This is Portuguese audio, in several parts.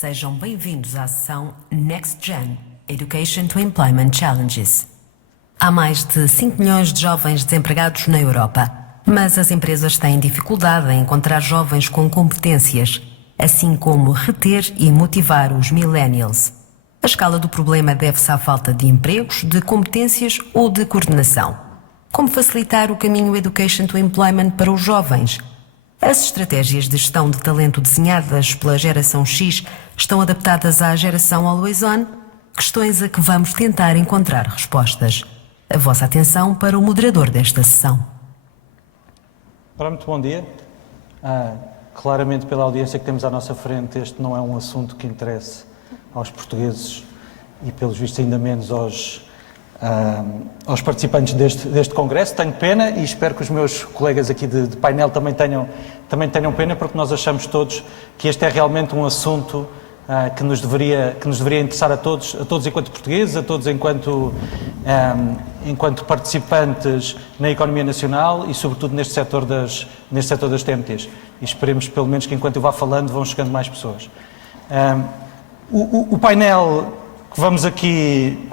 Sejam bem-vindos à sessão Next Gen Education to Employment Challenges. Há mais de 5 milhões de jovens desempregados na Europa, mas as empresas têm dificuldade em encontrar jovens com competências, assim como reter e motivar os millennials. A escala do problema deve-se à falta de empregos, de competências ou de coordenação. Como facilitar o caminho Education to Employment para os jovens? As estratégias de gestão de talento desenhadas pela geração X estão adaptadas à geração Always On? Questões a que vamos tentar encontrar respostas. A vossa atenção para o moderador desta sessão. Ora, muito bom dia. Claramente, pela audiência que temos à nossa frente, este não é um assunto que interesse aos portugueses e, pelos vistos, ainda menos aos participantes deste congresso. Tenho pena e espero que os meus colegas aqui de painel também tenham pena, porque nós achamos todos que este é realmente um assunto que nos deveria interessar a todos enquanto portugueses, a todos enquanto participantes na economia nacional e, sobretudo, neste setor das TMTs. E esperemos, pelo menos, que enquanto eu vá falando, vão chegando mais pessoas. O painel que vamos aqui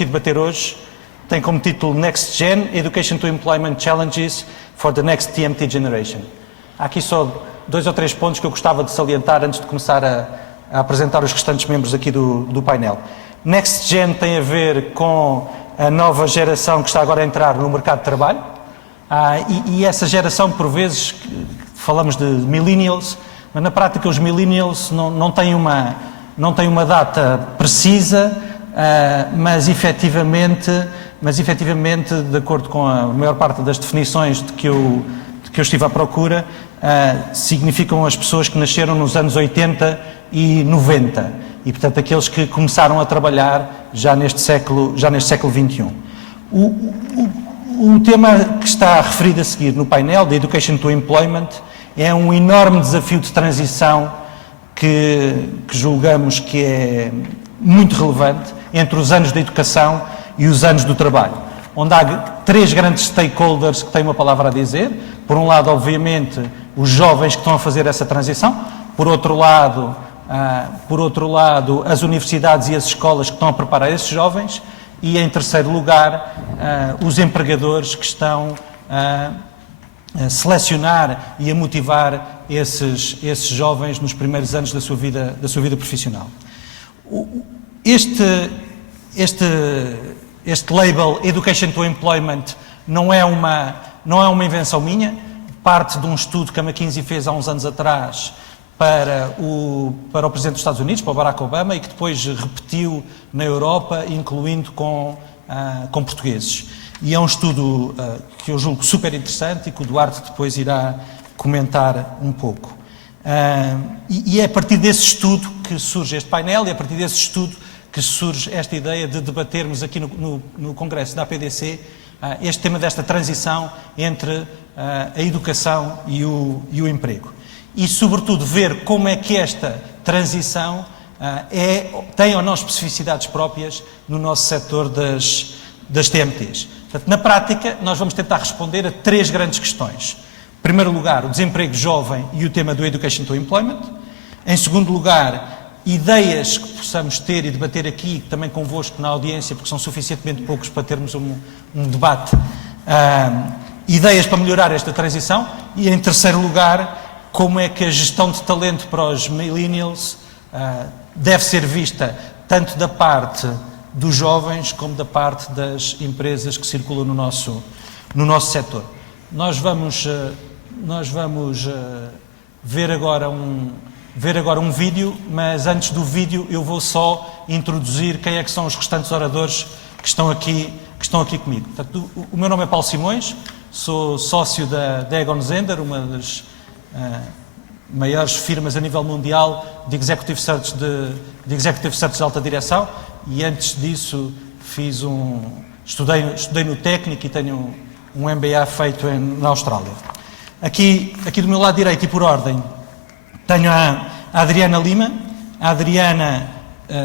debater hoje tem como título Next Gen Education to Employment Challenges for the Next TMT Generation. Há aqui só 2 ou 3 pontos que eu gostava de salientar antes de começar a apresentar os restantes membros aqui do painel. Next Gen tem a ver com a nova geração que está agora a entrar no mercado de trabalho e essa geração, por vezes, falamos de millennials, mas na prática os millennials não têm uma data precisa, mas efetivamente, de acordo com a maior parte das definições de que eu estive à procura, significam as pessoas que nasceram nos anos 80 e 90 e, portanto, aqueles que começaram a trabalhar já neste século XXI. O tema que está referido a seguir no painel, de Education to Employment, é um enorme desafio de transição que julgamos que é muito relevante entre os anos da educação e os anos do trabalho, onde há 3 grandes stakeholders que têm uma palavra a dizer. Por um lado, obviamente, os jovens que estão a fazer essa transição. Por outro lado, as universidades e as escolas que estão a preparar esses jovens. E, em terceiro lugar, os empregadores que estão a selecionar e a motivar esses jovens nos primeiros anos da sua vida profissional. Este label Education to Employment não é uma invenção minha, parte de um estudo que a McKinsey fez há uns anos atrás para o Presidente dos Estados Unidos, para o Barack Obama, e que depois repetiu na Europa, incluindo com portugueses. E é um estudo que eu julgo super interessante e que o Duarte depois irá comentar um pouco. E é a partir desse estudo que surge este painel, e é a partir desse estudo que surge esta ideia de debatermos aqui no Congresso da APDC este tema desta transição entre a educação e o emprego. E, sobretudo, ver como é que esta transição tem ou não especificidades próprias no nosso setor das TMTs. Portanto, na prática, nós vamos tentar responder a 3 grandes questões. Em primeiro lugar, o desemprego jovem e o tema do Education to Employment. Em segundo lugar, ideias que possamos ter e debater aqui, também convosco na audiência, porque são suficientemente poucos para termos um debate, ideias para melhorar esta transição. E, em terceiro lugar, como é que a gestão de talento para os millennials deve ser vista tanto da parte dos jovens como da parte das empresas que circulam no nosso setor. Nós vamos ver agora um vídeo, mas antes do vídeo eu vou só introduzir quem é que são os restantes oradores que estão aqui comigo. Portanto, o meu nome é Paulo Simões, sou sócio da Egon Zehnder, uma das maiores firmas a nível mundial de Executive Search de alta direção, e antes disso estudei no técnico e tenho um MBA feito na Austrália. Aqui do meu lado direito e por ordem tenho a Adriana Lima. A Adriana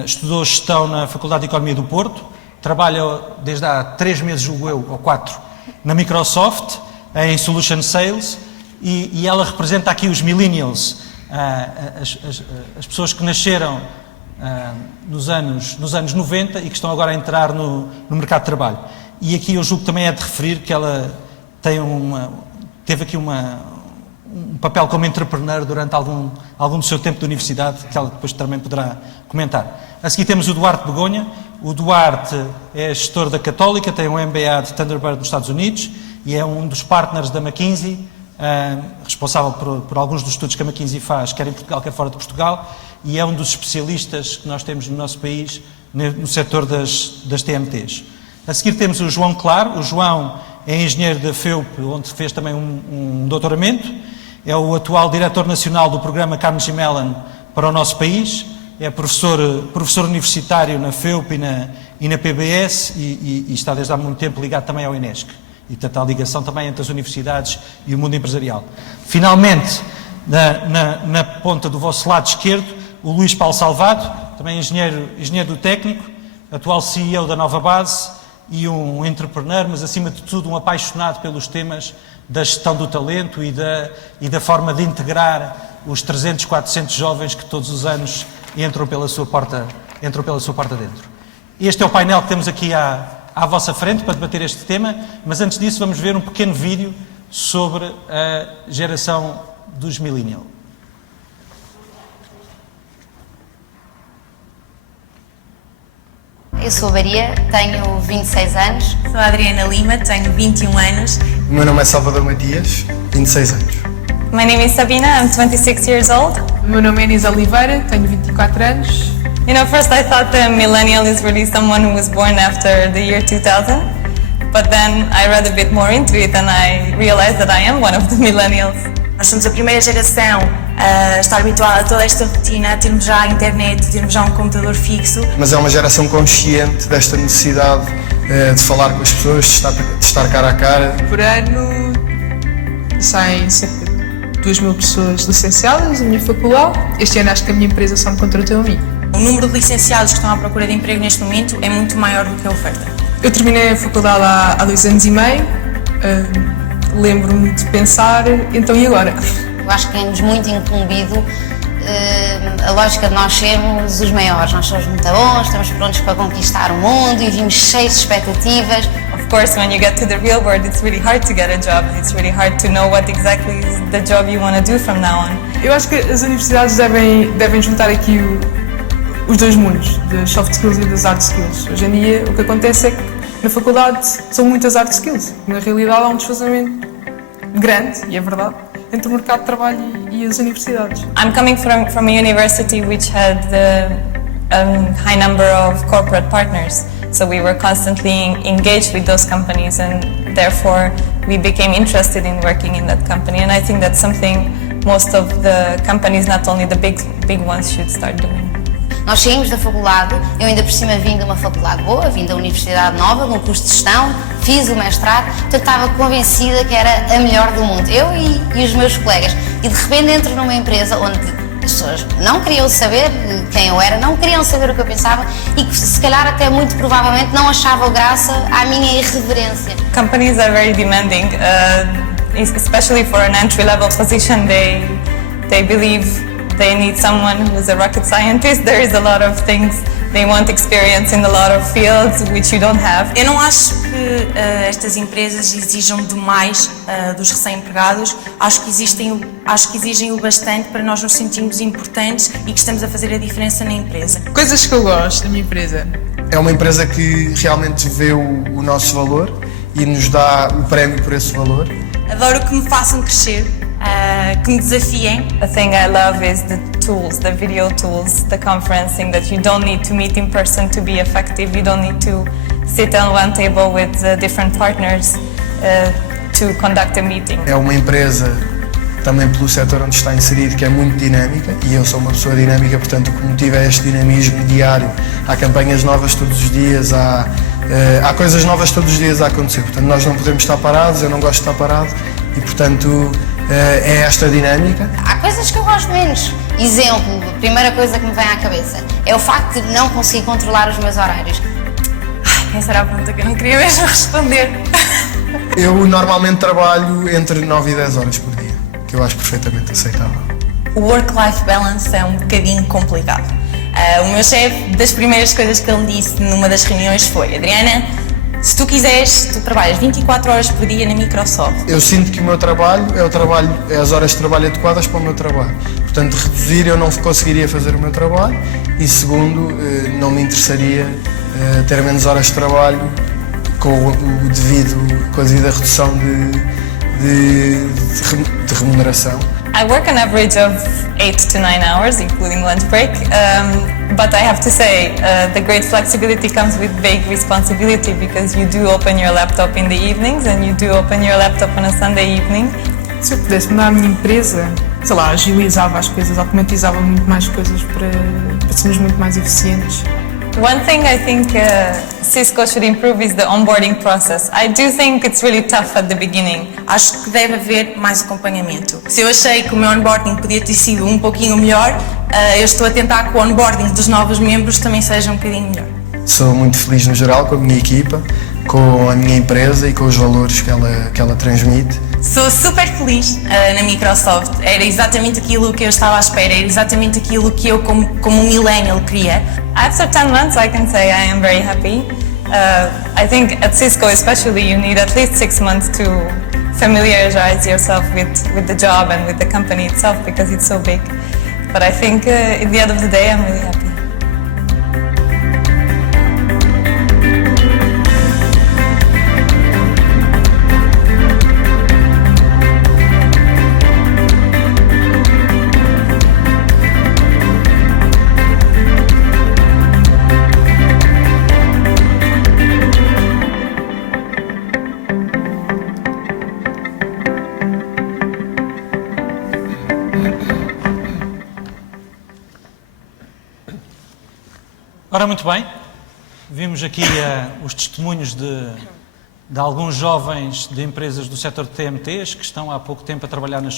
estudou gestão na Faculdade de Economia do Porto, trabalha desde há 3 meses, julgo eu, ou 4, na Microsoft, em Solution Sales, e ela representa aqui os millennials as pessoas que nasceram nos anos 90 e que estão agora a entrar no mercado de trabalho. E aqui eu julgo que também é de referir que ela teve aqui um papel como entrepreneur durante algum do seu tempo de universidade, que ela depois também poderá comentar. A seguir temos o Duarte Begonha. O Duarte é gestor da Católica, tem um MBA de Thunderbird nos Estados Unidos e é um dos partners da McKinsey, responsável por alguns dos estudos que a McKinsey faz, quer em Portugal, quer fora de Portugal, e é um dos especialistas que nós temos no nosso país no setor das TMTs. A seguir temos o João Claro. O João é engenheiro da FEUP, onde fez também um doutoramento. É o atual diretor nacional do programa Carnegie Mellon para o nosso país. É professor universitário na FEUP e na PBS e está desde há muito tempo ligado também ao INESC. E, portanto, há ligação também entre as universidades e o mundo empresarial. Finalmente, na ponta do vosso lado esquerdo, o Luís Paulo Salvado, também engenheiro do técnico, atual CEO da Nova Base e um entrepreneur, mas acima de tudo um apaixonado pelos temas da gestão do talento e da forma de integrar os 300, 400 jovens que todos os anos entram pela sua porta dentro. Este é o painel que temos aqui à vossa frente para debater este tema, mas antes disso vamos ver um pequeno vídeo sobre a geração dos millennials. Eu sou a Maria, tenho 26 anos. Sou a Adriana Lima, tenho 21 anos. O meu nome é Salvador Matias, 26 anos. My name is Sabina, I'm 26 years old. O meu nome é Inês Oliveira, tenho 24 anos. You know, first I thought the millennial is really someone who was born after the year 2000. But then I read a bit more into it and I realized that I am one of the millennials. Nós somos a primeira geração a estar habituada a toda esta rotina, a termos já a internet, a termos já um computador fixo. Mas é uma geração consciente desta necessidade de falar com as pessoas, de estar cara a cara. Por ano saem cerca de 2.000 pessoas licenciadas na minha faculdade. Este ano acho que a minha empresa só me contratou a mim. O número de licenciados que estão à procura de emprego neste momento é muito maior do que a oferta. Eu terminei a faculdade há 2 anos e meio. Lembro-me de pensar, então e agora? Eu acho que é-nos muito incumbido a lógica de nós sermos os maiores. Nós somos muito bons, estamos prontos para conquistar o mundo e vimos cheios de expectativas. Of course, when you get to the real world, it's really hard to get a job. It's really hard to know what exactly is the job you want to do from now on. Eu acho que as universidades devem juntar aqui os dois mundos, das soft skills e das hard skills. Hoje em dia o que acontece é que na faculdade são muitas hard skills. Na realidade há um desfazamento grande, e é verdade, entre o mercado de trabalho e as universidades. I'm coming from a university which had a high number of corporate partners. So we were constantly engaged with those companies and therefore we became interested in working in that company. And I think that's something most of the companies, not only the big ones, should start doing. Nós saímos da faculdade, eu ainda por cima vim de uma faculdade boa, vim da Universidade Nova, de um curso de gestão, fiz o mestrado, portanto estava convencida que era a melhor do mundo, eu e os meus colegas. E de repente entro numa empresa onde as pessoas não queriam saber quem eu era, não queriam saber o que eu pensava e que se calhar até muito provavelmente não achavam graça à minha irreverência. Companies are very demanding, especially for an entry-level position. They believe they need someone who is a rocket scientist. There is a lot of things. They want experience in a lot of fields which you don't have. Eu não acho que estas empresas exijam demais dos recém-empregados. Acho que exigem o bastante para nós nos sentirmos importantes e que estamos a fazer a diferença na empresa. Coisas que eu gosto da minha empresa. É uma empresa que realmente vê o nosso valor e nos dá o prémio por esse valor. Adoro que me façam crescer, que me desafiem. The thing I love is the tools, the video tools, the conferencing, that you don't need to meet in person to be effective. You don't need to sit on one table with different partners to conduct a meeting. É uma empresa, também pelo setor onde está inserido, que é muito dinâmica e eu sou uma pessoa dinâmica, portanto o que motiva é este dinamismo diário. Há campanhas novas todos os dias, há coisas novas todos os dias a acontecer, portanto nós não podemos estar parados, eu não gosto de estar parado e portanto é esta dinâmica. Há coisas que eu gosto menos. Exemplo, a primeira coisa que me vem à cabeça é o facto de não conseguir controlar os meus horários. Essa era a pergunta que eu não queria mesmo responder. Eu normalmente trabalho entre 9 e 10 horas por dia, que eu acho perfeitamente aceitável. O work-life balance é um bocadinho complicado. O meu chefe, das primeiras coisas que ele me disse numa das reuniões foi: Adriana, se tu quiseres, tu trabalhas 24 horas por dia na Microsoft. Eu sinto que o meu trabalho é as horas de trabalho adequadas para o meu trabalho. Portanto, reduzir eu não conseguiria fazer o meu trabalho e, segundo, não me interessaria ter menos horas de trabalho com a devida redução de remuneração. I work an average of 8 to 9 hours, including lunch break. But I have to say, the great flexibility comes with big responsibility because you do open your laptop in the evenings and you do open your laptop on a Sunday evening. Se eu pudesse mudar a minha empresa, sei lá, agilizava as coisas, automatizava muito mais coisas para sermos muito mais eficientes. One thing I think Cisco should improve is the onboarding process. I do think it's really tough at the beginning. Acho que deve haver mais acompanhamento. Se eu achei que o meu onboarding podia ter sido um pouquinho melhor, eu estou a tentar que o onboarding dos novos membros também seja um bocadinho melhor. Sou muito feliz no geral com a minha equipa, com a minha empresa e com os valores que ela transmite. Sou super feliz na Microsoft. Era exatamente aquilo que eu estava à espera, era exatamente aquilo que eu, como millennial, queria. After 10 months, I can say I am very happy. I think at Cisco especially, you need at least 6 months to familiarize yourself with the job and with the company itself because it's so big. But I think at the end of the day, I'm really happy. Ora, muito bem, vimos aqui os testemunhos de alguns jovens de empresas do setor de TMTs que estão há pouco tempo a trabalhar nas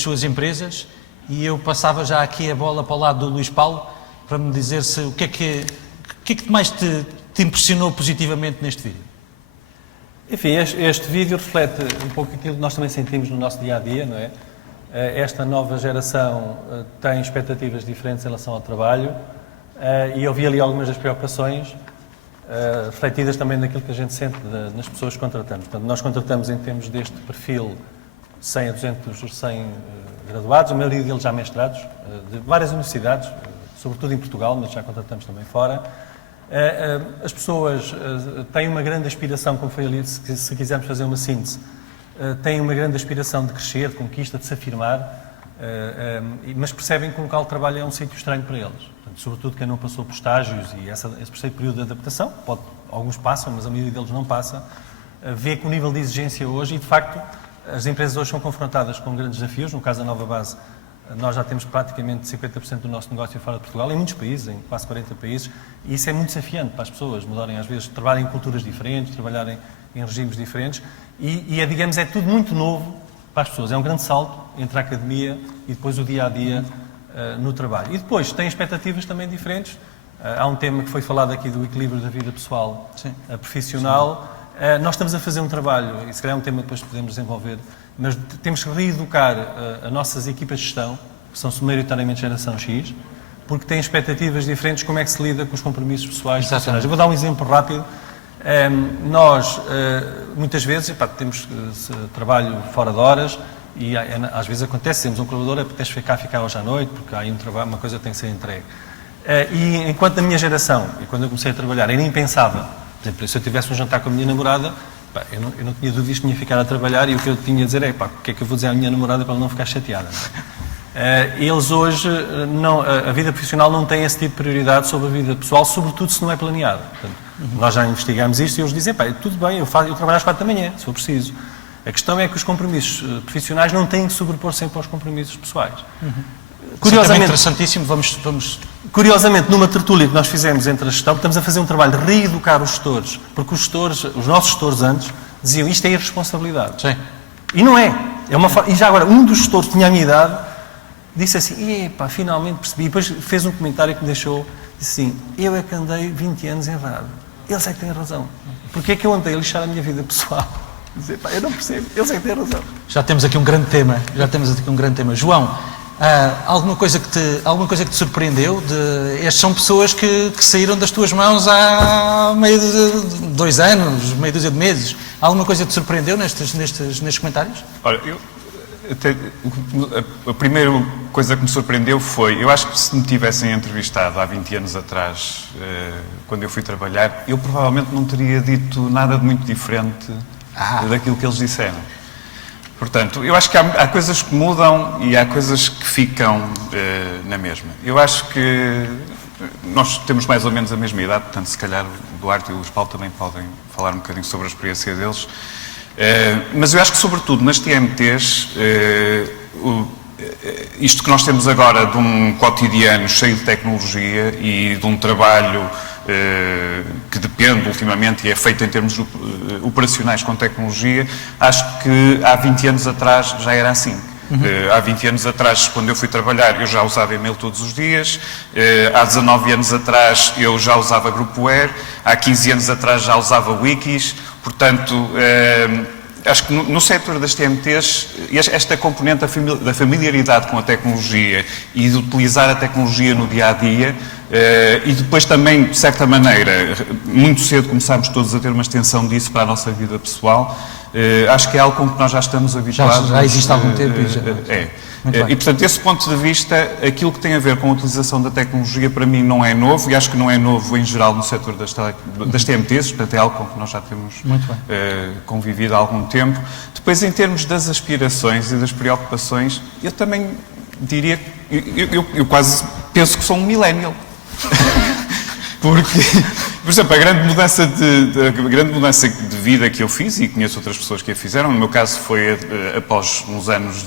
suas empresas, e eu passava já aqui a bola para o lado do Luís Paulo para me dizer se o que é que mais te impressionou positivamente neste vídeo. Enfim, este vídeo reflete um pouco aquilo que nós também sentimos no nosso dia-a-dia, não é? Esta nova geração tem expectativas diferentes em relação ao trabalho. E eu vi ali algumas das preocupações refletidas também naquilo que a gente sente nas pessoas que contratamos. Portanto, nós contratamos em termos deste perfil 100 a 200 recém-graduados, a maioria deles já mestrados, de várias universidades, sobretudo em Portugal, mas já contratamos também fora. As pessoas têm uma grande aspiração, como foi ali, se quisermos fazer uma síntese, têm uma grande aspiração de crescer, de conquista, de se afirmar, mas percebem que o local de trabalho é um sítio estranho para eles. Portanto, sobretudo quem não passou por estágios e esse período de adaptação, alguns passam, mas a maioria deles não passa, vê que o nível de exigência hoje, e de facto as empresas hoje são confrontadas com grandes desafios. No caso da Nova Base, nós já temos praticamente 50% do nosso negócio fora de Portugal, em muitos países, em quase 40 países, e isso é muito desafiante para as pessoas mudarem, às vezes, trabalharem em culturas diferentes, trabalharem em regimes diferentes, e digamos, é tudo muito novo para as pessoas. É um grande salto entre a academia e depois o dia-a-dia no trabalho. E depois tem expectativas também diferentes. Há um tema que foi falado aqui do equilíbrio da vida pessoal profissional. Sim. Nós estamos a fazer um trabalho, e se calhar é um tema que depois podemos desenvolver, mas temos que reeducar as nossas equipas de gestão, que são maioritariamente geração X, porque têm expectativas diferentes. Como é que se lida com os compromissos pessoais e profissionais? Eu vou dar um exemplo rápido. Nós, muitas vezes, temos trabalho fora de horas, e às vezes acontece, temos um colaborador, apetece ficar hoje à noite, porque há aí um trabalho, uma coisa tem que ser entregue. E enquanto na minha geração, e quando eu comecei a trabalhar, eu nem pensava, por exemplo, se eu tivesse um jantar com a minha namorada, eu não tinha dúvidas que tinha ficar a trabalhar, e o que eu tinha a dizer é, o que é que eu vou dizer à minha namorada para ela não ficar chateada? Eles hoje, a vida profissional não tem esse tipo de prioridade sobre a vida pessoal, sobretudo se não é planeada. Portanto, nós já investigamos isto e eles dizem, tudo bem, eu trabalho às 4 da manhã, se for preciso. A questão é que os compromissos profissionais não têm que sobrepor sempre aos compromissos pessoais. Curiosamente, interessantíssimo, vamos... Curiosamente, numa tertúlia que nós fizemos entre a gestão, estamos a fazer um trabalho de reeducar os gestores, porque os nossos gestores antes diziam isto é irresponsabilidade. Sim. E não é. E já agora, um dos gestores que tinha a minha idade disse assim, finalmente percebi, e depois fez um comentário que me deixou, disse assim, eu é que andei 20 anos errado. Eles é que têm razão. Porque é que eu andei a lixar a minha vida pessoal? Dizer, eu não percebo, eles é que têm razão. Já temos aqui um grande tema, João, Alguma coisa que te surpreendeu? Estes são pessoas que saíram das tuas mãos há meio de 2 anos, meia dúzia de meses. Alguma coisa que te surpreendeu nestes comentários? Olha, a primeira coisa que me surpreendeu foi, eu acho que se me tivessem entrevistado há 20 anos atrás, quando eu fui trabalhar, eu provavelmente não teria dito nada de muito diferente daquilo que eles disseram. Portanto, eu acho que há coisas que mudam e há coisas que ficam na mesma. Eu acho que nós temos mais ou menos a mesma idade, portanto, se calhar o Duarte e o Luís Paulo também podem falar um bocadinho sobre a experiência deles. Mas eu acho que, sobretudo, nas TMTs, isto que nós temos agora de um cotidiano cheio de tecnologia e de um trabalho que depende ultimamente e é feito em termos operacionais com tecnologia, acho que há 20 anos atrás já era assim. Há 20 anos atrás, quando eu fui trabalhar, eu já usava e-mail todos os dias. Há 19 anos atrás, eu já usava Groupware. Há 15 anos atrás, já usava Wikis. Portanto, acho que no setor das TMTs, esta componente da familiaridade com a tecnologia e de utilizar a tecnologia no dia-a-dia, e depois também, de certa maneira, muito cedo começámos todos a ter uma extensão disso para a nossa vida pessoal, acho que é algo com que nós já estamos habituados. Já existe há algum tempo. E, portanto, desse ponto de vista, aquilo que tem a ver com a utilização da tecnologia, para mim, não é novo, e acho que não é novo, em geral, no setor das TMTs, portanto, é algo com que nós já temos convivido há algum tempo. Depois, em termos das aspirações e das preocupações, eu também diria que eu quase penso que sou um millennial. Porque, por exemplo, a grande mudança de vida que eu fiz, e conheço outras pessoas que a fizeram, no meu caso foi após uns anos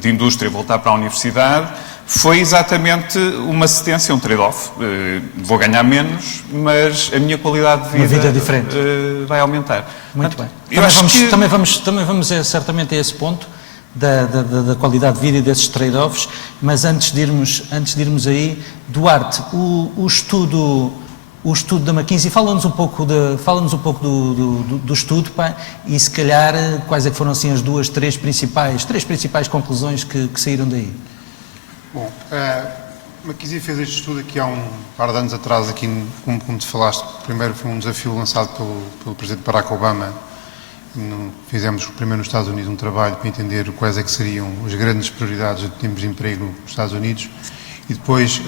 de indústria voltar para a universidade, foi exatamente uma cedência, um trade-off. Vou ganhar menos, mas a minha qualidade de vida diferente. Vai aumentar. Muito Portanto, bem. Também vamos certamente a esse ponto. Da qualidade de vida e desses trade-offs, mas antes de irmos aí, Duarte, o estudo da McKinsey, fala-nos um pouco do estudo, e se calhar quais é que foram assim as três principais conclusões que saíram daí? Bom, a McKinsey fez este estudo aqui há um par de anos atrás, aqui, como te falaste. Primeiro foi um desafio lançado pelo Presidente Barack Obama. Fizemos primeiro nos Estados Unidos um trabalho para entender quais é que seriam as grandes prioridades de termos de emprego nos Estados Unidos, e depois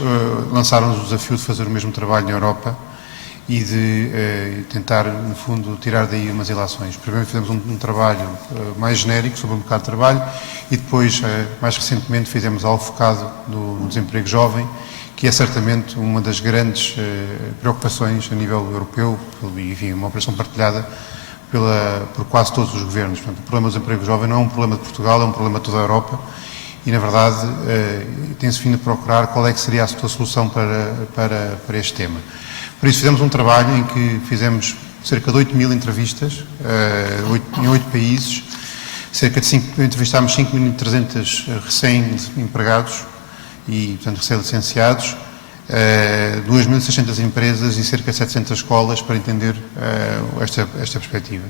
lançaram-nos o desafio de fazer o mesmo trabalho na Europa e de tentar, no fundo, tirar daí umas ilações. Primeiro fizemos um trabalho mais genérico sobre o mercado de trabalho e depois, mais recentemente, fizemos algo focado no desemprego jovem, que é certamente uma das grandes preocupações a nível europeu, e enfim, uma operação partilhada por quase todos os governos. Portanto, o problema do desemprego jovem não é um problema de Portugal, é um problema de toda a Europa e, na verdade, tem-se vindo a procurar qual é que seria a sua solução para este tema. Por isso, fizemos um trabalho em que fizemos cerca de 8.000 entrevistas em 8 países, entrevistámos 5.300 recém-empregados e, portanto, recém-licenciados, 2.600 empresas e cerca de 700 escolas para entender esta perspectiva.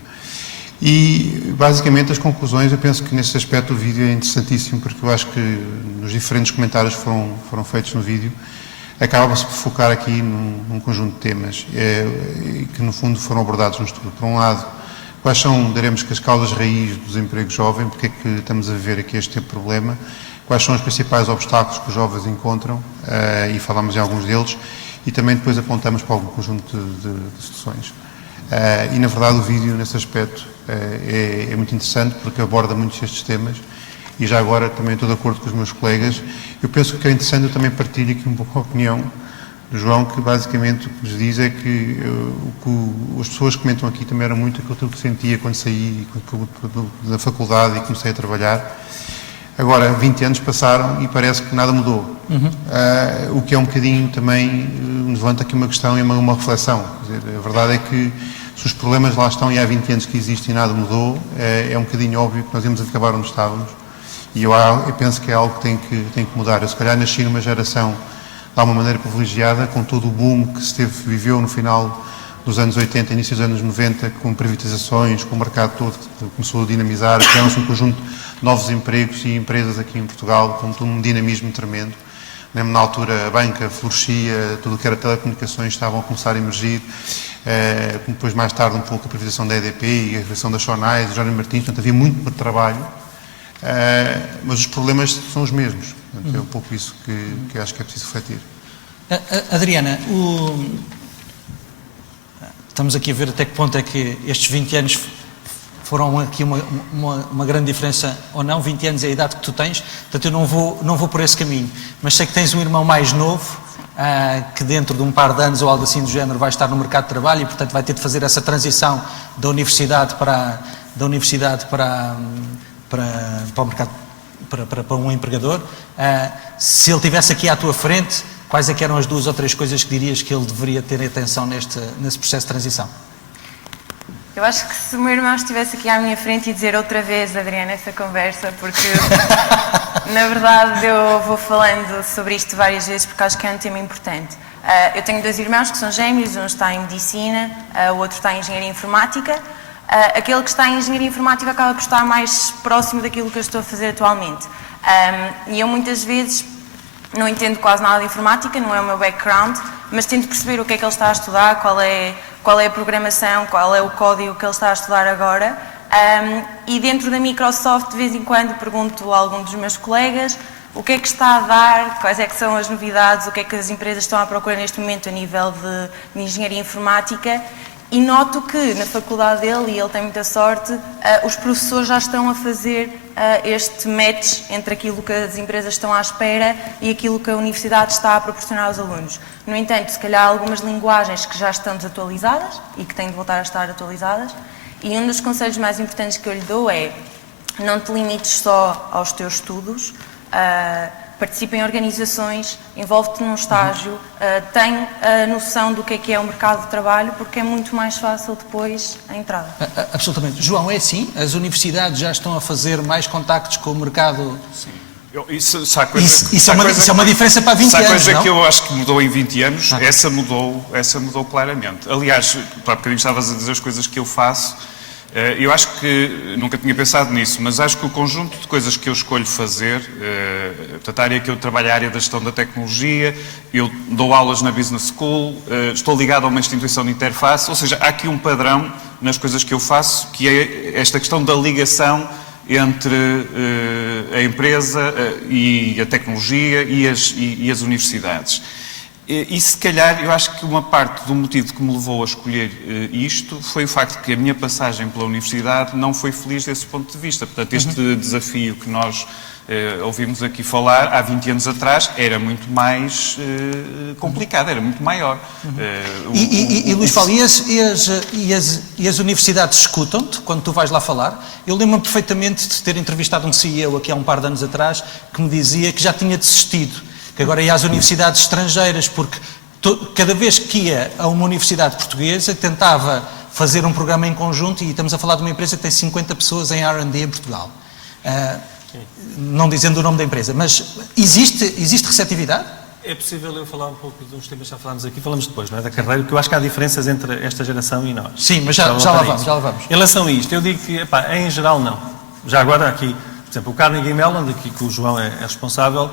E, basicamente, as conclusões, eu penso que nesse aspecto o vídeo é interessantíssimo, porque eu acho que nos diferentes comentários que foram feitos no vídeo, acaba-se por focar aqui num conjunto de temas que, no fundo, foram abordados no estudo. Por um lado, quais são, diremos que, as causas raiz do desemprego jovem, porque é que estamos a ver aqui este problema, quais são os principais obstáculos que os jovens encontram, e falamos em alguns deles, e também depois apontamos para algum conjunto de soluções. E, na verdade, o vídeo, nesse aspecto, é muito interessante, porque aborda muitos destes temas, e já agora também estou de acordo com os meus colegas. Eu penso que o que é interessante, eu também partilho aqui um pouco a opinião do João, que basicamente o que nos diz é que as pessoas comentam aqui também era muito aquilo que sentia quando saí da faculdade e comecei a trabalhar. Agora, 20 anos passaram e parece que nada mudou. O que é um bocadinho também, nos levanta aqui uma questão e uma reflexão. Quer dizer, a verdade é que se os problemas lá estão e há 20 anos que existem e nada mudou, é um bocadinho óbvio que nós íamos acabar onde estávamos. E eu penso que é algo que tem que mudar. Eu, se calhar, nasci numa geração de uma maneira privilegiada, com todo o boom que viveu no final dos anos 80, início dos anos 90, com privatizações, com o mercado todo que começou a dinamizar, criaram-se um conjunto de novos empregos e empresas aqui em Portugal, com um dinamismo tremendo. Lembro, na altura, a banca florescia, tudo o que era telecomunicações estavam a começar a emergir, depois mais tarde um pouco a privatização da EDP e a criação da Sonai, do Jorge Martins, portanto havia muito trabalho, mas os problemas são os mesmos. Portanto, é um pouco isso que acho que é preciso refletir. Adriana, estamos aqui a ver até que ponto é que estes 20 anos foram aqui uma grande diferença ou não. 20 anos é a idade que tu tens, portanto eu não vou por esse caminho, mas sei que tens um irmão mais novo, que dentro de um par de anos ou algo assim do género vai estar no mercado de trabalho e portanto vai ter de fazer essa transição da universidade para o mercado, para um empregador. Se ele estivesse aqui à tua frente, quais é que eram as 2 ou 3 coisas que dirias que ele deveria ter atenção nesse processo de transição? Eu acho que se o meu irmão estivesse aqui à minha frente e dizer outra vez, Adriana, essa conversa, porque na verdade eu vou falando sobre isto várias vezes porque acho que é um tema importante. Eu tenho 2 irmãos que são gêmeos, um está em medicina, o outro está em engenharia informática. Aquele que está em engenharia informática acaba por estar mais próximo daquilo que eu estou a fazer atualmente. E eu muitas vezes não entendo quase nada de informática, não é o meu background, mas tento perceber o que é que ele está a estudar, qual é a programação, qual é o código que ele está a estudar agora. E dentro da Microsoft, de vez em quando, pergunto a algum dos meus colegas o que é que está a dar, quais é que são as novidades, o que é que as empresas estão à procura neste momento a nível de engenharia informática. E noto que na faculdade dele, e ele tem muita sorte, os professores já estão a fazer este match entre aquilo que as empresas estão à espera e aquilo que a universidade está a proporcionar aos alunos. No entanto, se calhar há algumas linguagens que já estão desatualizadas e que têm de voltar a estar atualizadas. E um dos conselhos mais importantes que eu lhe dou é: não te limites só aos teus estudos, participa em organizações, envolve-te num estágio, tem a noção do que é o mercado de trabalho, porque é muito mais fácil depois a entrada. Absolutamente. João, é assim? As universidades já estão a fazer mais contactos com o mercado? Sim. Isso é uma diferença para 20 anos, coisa não? que eu acho que mudou em 20 anos, essa mudou claramente. Aliás, há bocadinho estavas a dizer as coisas que eu faço. Eu acho que, nunca tinha pensado nisso, mas acho que o conjunto de coisas que eu escolho fazer, portanto, a área que eu trabalho é a área da gestão da tecnologia, eu dou aulas na Business School, estou ligado a uma instituição de interface, ou seja, há aqui um padrão nas coisas que eu faço, que é esta questão da ligação entre a empresa e a tecnologia e as universidades. E se calhar, eu acho que uma parte do motivo que me levou a escolher isto foi o facto de que a minha passagem pela universidade não foi feliz desse ponto de vista. Portanto, este desafio que nós ouvimos aqui falar há 20 anos atrás era muito mais complicado, era muito maior. E Luís Paulo, e as universidades escutam-te quando tu vais lá falar? Eu lembro-me perfeitamente de ter entrevistado um CEO aqui há um par de anos atrás que me dizia que já tinha desistido, que agora ia às universidades estrangeiras, porque cada vez que ia a uma universidade portuguesa tentava fazer um programa em conjunto, e estamos a falar de uma empresa que tem 50 pessoas em R&D em Portugal. Não dizendo o nome da empresa, mas existe receptividade? É possível eu falar um pouco de uns temas que já falámos aqui, falamos depois, não é? Da carreira, porque eu acho que há diferenças entre esta geração e nós. Sim, mas já lá vamos. Em relação a isto, eu digo que, em geral, não. Já agora aqui, por exemplo, o Carnegie Mellon, aqui que o João é responsável,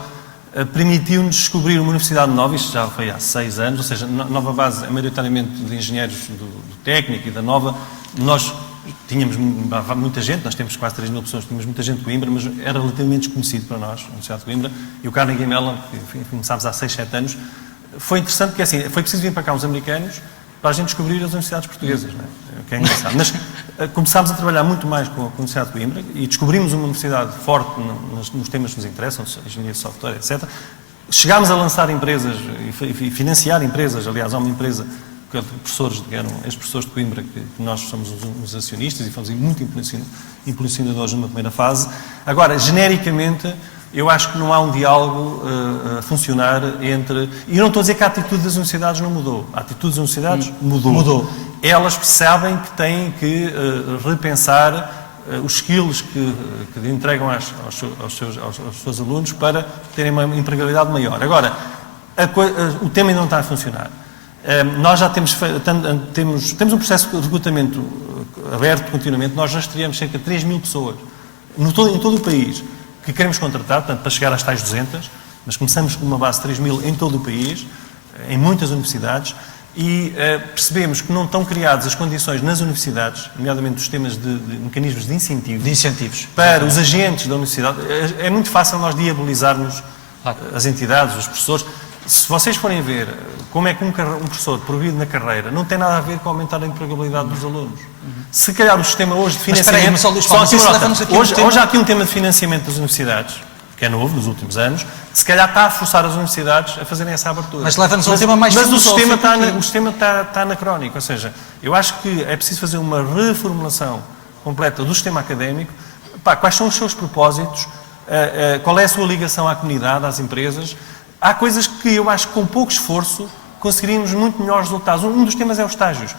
permitiu-nos descobrir uma universidade nova, isto já foi há 6 anos, ou seja, nova base, maioritariamente de engenheiros do técnico e da nova. Nós tínhamos muita gente, nós temos quase 3.000 pessoas, tínhamos muita gente de Coimbra, mas era relativamente desconhecido para nós, a Universidade de Coimbra, e o Carnegie Mellon, que começámos há 6, 7 anos, foi interessante porque assim, foi preciso vir para cá os americanos para a gente descobrir as universidades portuguesas, não é? Que é engraçado. Mas começámos a trabalhar muito mais com a Universidade de Coimbra e descobrimos uma universidade forte nos temas que nos interessam, engenharia de software, etc. Chegámos a lançar empresas e financiar empresas, aliás, há uma empresa que professores, eram ex-professores de Coimbra, que nós somos os acionistas e fomos muito impulsionadores numa primeira fase. Agora, genericamente, eu acho que não há um diálogo a funcionar entre... E eu não estou a dizer que a atitude das universidades não mudou. A atitude das universidades mudou. Elas percebem que têm que repensar os skills que entregam aos seus alunos para terem uma empregabilidade maior. Agora, o tema ainda não está a funcionar. Nós já temos um processo de recrutamento aberto continuamente. Nós rastreamos cerca de 3.000 pessoas em todo o país que queremos contratar, portanto, para chegar às tais 200, mas começamos com uma base de 3.000 em todo o país, em muitas universidades, e percebemos que não estão criadas as condições nas universidades, nomeadamente os sistemas de mecanismos de incentivos para os agentes da universidade. É muito fácil nós diabolizarmos as entidades, os professores. Se vocês forem ver como é que um professor progride na carreira, não tem nada a ver com aumentar a empregabilidade dos alunos. Se calhar o sistema hoje de financiamento... Hoje há aqui um tema de financiamento das universidades, que é novo, nos últimos anos, se calhar está a forçar as universidades a fazerem essa abertura. Mas leva-nos a um tema mais filosófico. Mas o sistema está anacrónico, ou seja, eu acho que é preciso fazer uma reformulação completa do sistema académico. Quais são os seus propósitos? Qual é a sua ligação à comunidade, às empresas? Há coisas que eu acho que com pouco esforço conseguiríamos muito melhores resultados. Um dos temas é os estágios.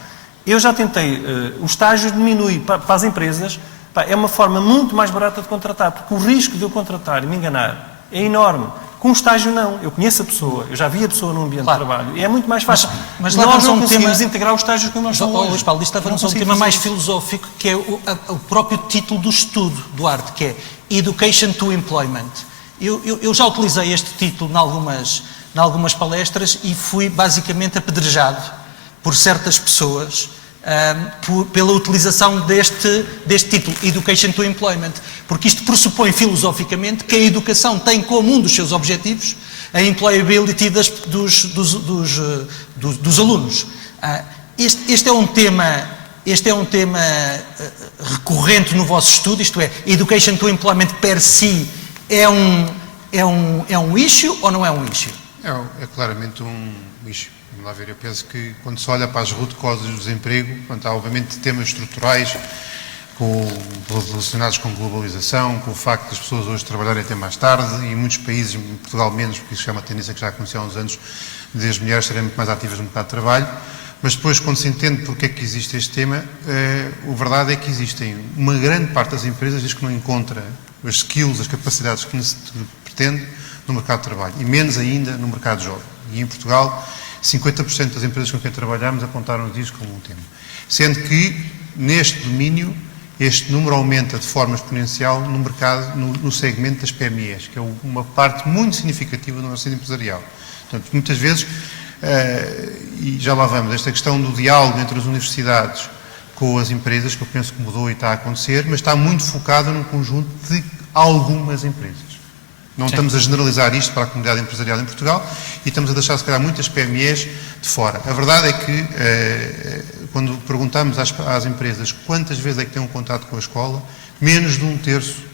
Eu já tentei, os estágios diminui para as empresas, é uma forma muito mais barata de contratar, porque o risco de eu contratar e me enganar é enorme. Com um estágio não, eu conheço a pessoa, eu já vi a pessoa no ambiente de trabalho e é muito mais fácil. Mas nós não conseguimos integrar os estágios como nós somos hoje. Luís Paulo, isto leva-nos a um tema mais filosófico, que é o próprio título do estudo, Duarte, que é Education to Employment. Eu já utilizei este título em algumas palestras e fui basicamente apedrejado por certas pessoas pela utilização deste título, Education to Employment, porque isto pressupõe filosoficamente que a educação tem como um dos seus objetivos a employability dos alunos. Este é um tema recorrente no vosso estudo, isto é, Education to Employment per si é um issue ou não é um issue? É claramente um issue. Vamos lá ver, eu penso que quando se olha para as root causes do desemprego, há obviamente temas estruturais relacionados com globalização, com o facto das pessoas hoje trabalharem até mais tarde, e em muitos países, em Portugal menos, porque isso é uma tendência que já aconteceu há uns anos, de as mulheres serem muito mais ativas no mercado de trabalho. Mas depois, quando se entende porque é que existe este tema, a verdade é que existem uma grande parte das empresas diz que não encontra as skills, as capacidades que pretende no mercado de trabalho, e menos ainda no mercado jovem. E em Portugal, 50% das empresas com quem trabalhamos apontaram-nos isso como um tema. Sendo que, neste domínio, este número aumenta de forma exponencial no mercado, no segmento das PMEs, que é uma parte muito significativa do nosso sistema empresarial. Portanto, muitas vezes, e já lá vamos, esta questão do diálogo entre as universidades com as empresas, que eu penso que mudou e está a acontecer, mas está muito focado num conjunto de algumas empresas. Não estamos a generalizar isto para a comunidade empresarial em Portugal e estamos a deixar, se calhar, muitas PMEs de fora. A verdade é que, quando perguntamos às empresas quantas vezes é que têm um contato com a escola, menos de um terço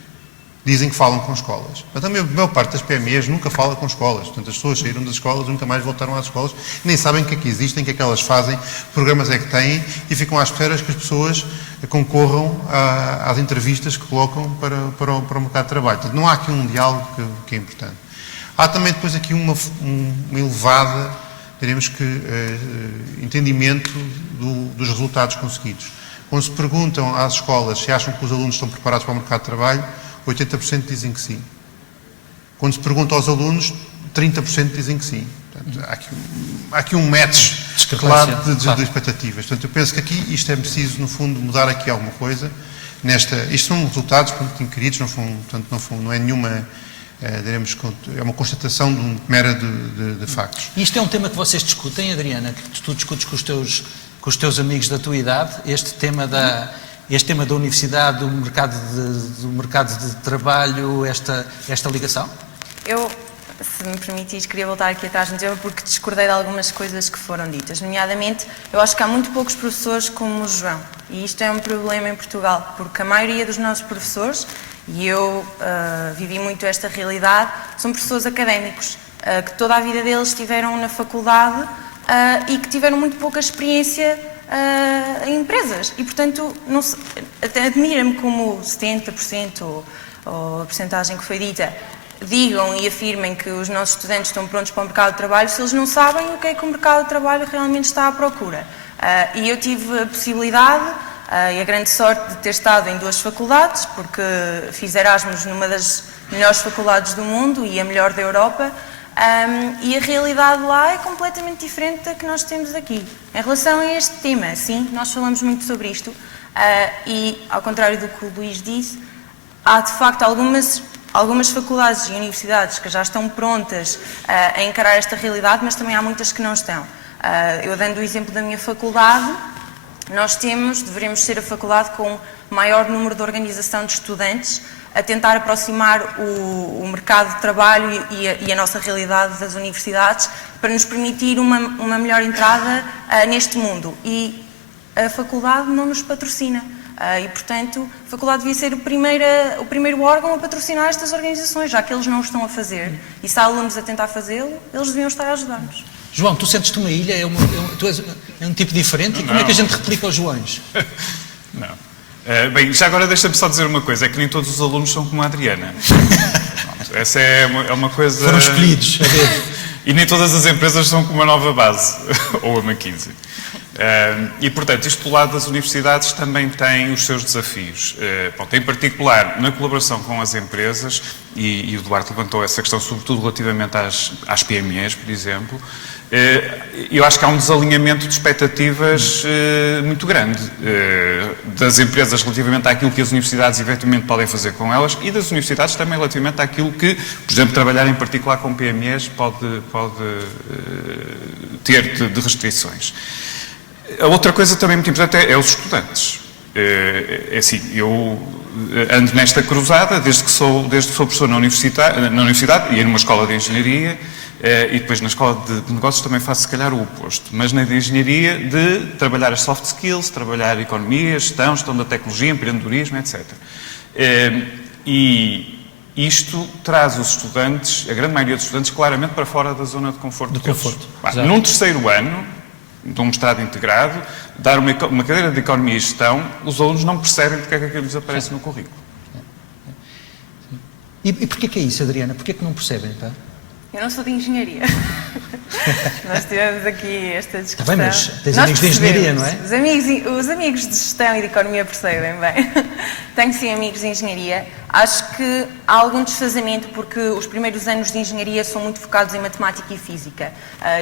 dizem que falam com escolas. Mas também a maior parte das PMEs nunca fala com escolas. Portanto, as pessoas saíram das escolas, nunca mais voltaram às escolas, nem sabem o que é que existem, o que é que elas fazem, que programas é que têm, e ficam à espera que as pessoas concorram às entrevistas que colocam para o mercado de trabalho. Portanto, não há aqui um diálogo que é importante. Há também depois aqui uma elevada, diremos que, entendimento dos resultados conseguidos. Quando se perguntam às escolas se acham que os alunos estão preparados para o mercado de trabalho, 80% dizem que sim. Quando se pergunta aos alunos, 30% dizem que sim. Portanto, há aqui um match claro de expectativas. Portanto, eu penso que aqui isto é preciso, no fundo, mudar aqui alguma coisa. Isto são resultados inquiridos, não é nenhuma, diremos, é uma constatação mera de factos. E isto é um tema que vocês discutem, Adriana, que tu discutes com os teus amigos da tua idade, este tema da universidade, do mercado de trabalho, esta ligação? Eu, se me permitires, queria voltar aqui atrás no tema porque discordei de algumas coisas que foram ditas. Nomeadamente, eu acho que há muito poucos professores como o João. E isto é um problema em Portugal, porque a maioria dos nossos professores, e eu vivi muito esta realidade, são professores académicos, que toda a vida deles estiveram na faculdade e que tiveram muito pouca experiência em empresas e, portanto, admira-me como 70% ou a percentagem que foi dita digam e afirmem que os nossos estudantes estão prontos para o mercado de trabalho se eles não sabem o que é que o mercado de trabalho realmente está à procura. E eu tive a possibilidade e a grande sorte de ter estado em 2 faculdades, porque fiz Erasmus numa das melhores faculdades do mundo e a melhor da Europa, E a realidade lá é completamente diferente da que nós temos aqui. Em relação a este tema, sim, nós falamos muito sobre isto, e ao contrário do que o Luís disse, há de facto algumas faculdades e universidades que já estão prontas a encarar esta realidade, mas também há muitas que não estão. Eu dando o exemplo da minha faculdade, nós deveremos ser a faculdade com maior número de organização de estudantes a tentar aproximar o mercado de trabalho e a nossa realidade das universidades para nos permitir uma melhor entrada neste mundo. E a faculdade não nos patrocina. E, portanto, a faculdade devia ser o primeiro órgão a patrocinar estas organizações, já que eles não o estão a fazer. E se há alunos a tentar fazê-lo, eles deviam estar a ajudar-nos. João, tu sentes-te uma ilha? Tu és um tipo diferente? E como é que a gente replica os Joões? Não. Bem, já agora deixa-me só dizer uma coisa, é que nem todos os alunos são como a Adriana. Pronto, essa é uma coisa... Foram escolhidos, a ver. E nem todas as empresas são como a Nova Base, ou a McKinsey. E, portanto, isto do lado das universidades também tem os seus desafios. Pronto, em particular, na colaboração com as empresas, e o Duarte levantou essa questão, sobretudo relativamente às PMEs, por exemplo, eu acho que há um desalinhamento de expectativas muito grande das empresas relativamente àquilo que as universidades eventualmente podem fazer com elas e das universidades também relativamente àquilo que, por exemplo, trabalhar em particular com PMEs pode ter de restrições. A outra coisa também muito importante é os estudantes. É assim, eu ando nesta cruzada desde que sou professor na universidade e numa escola de engenharia, e depois na escola de negócios também faço se calhar o oposto, mas na de engenharia de trabalhar as soft skills, trabalhar economia, gestão da tecnologia, empreendedorismo, etc. E isto traz os estudantes, a grande maioria dos estudantes, claramente para fora da zona de conforto. Num terceiro ano, de um mestrado integrado, dar uma cadeira de economia e gestão, os alunos não percebem porque é que aquilo lhes aparece no currículo. E porquê que é isso, Adriana? Porquê que não percebem, pá? Eu não sou de engenharia. Nós tivemos aqui esta discussão. Está bem, mas tens amigos de engenharia, não é? Os amigos de gestão e de economia percebem bem. Tenho sim amigos de engenharia. Acho que há algum desfazamento porque os primeiros anos de engenharia são muito focados em matemática e física.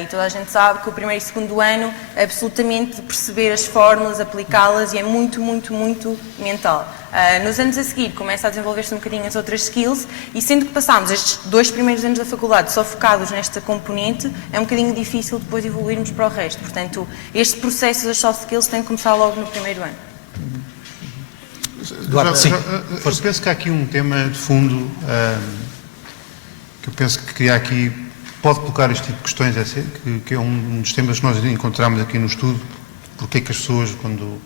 E toda a gente sabe que o primeiro e segundo ano é absolutamente perceber as fórmulas, aplicá-las e é muito, muito, muito mental. Nos anos a seguir começa a desenvolver-se um bocadinho as outras skills e sendo que passámos estes 2 primeiros anos da faculdade só focados nesta componente, é um bocadinho difícil depois evoluirmos para o resto. Portanto, este processo das soft skills tem que começar logo no primeiro ano. Duarte, sim. Eu penso que há aqui um tema de fundo que eu penso que criar aqui pode colocar este tipo de questões, que é um dos temas que nós encontramos aqui no estudo, porque é que as pessoas quando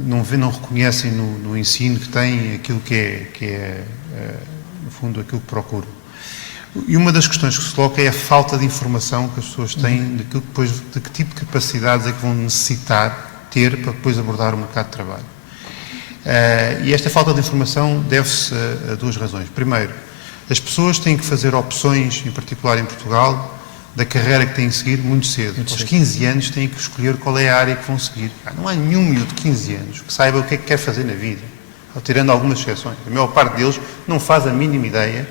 não reconhecem no ensino que têm aquilo que é no fundo aquilo que procuram. E uma das questões que se coloca é a falta de informação que as pessoas têm de que tipo de capacidades é que vão necessitar ter para depois abordar o mercado de trabalho. E esta falta de informação deve-se a 2 razões. Primeiro, as pessoas têm que fazer opções, em particular em Portugal, da carreira que têm que seguir muito cedo. Aos 15 anos têm que escolher qual é a área que vão seguir. Não há nenhum miúdo de 15 anos que saiba o que é que quer fazer na vida, tirando algumas exceções. A maior parte deles não faz a mínima ideia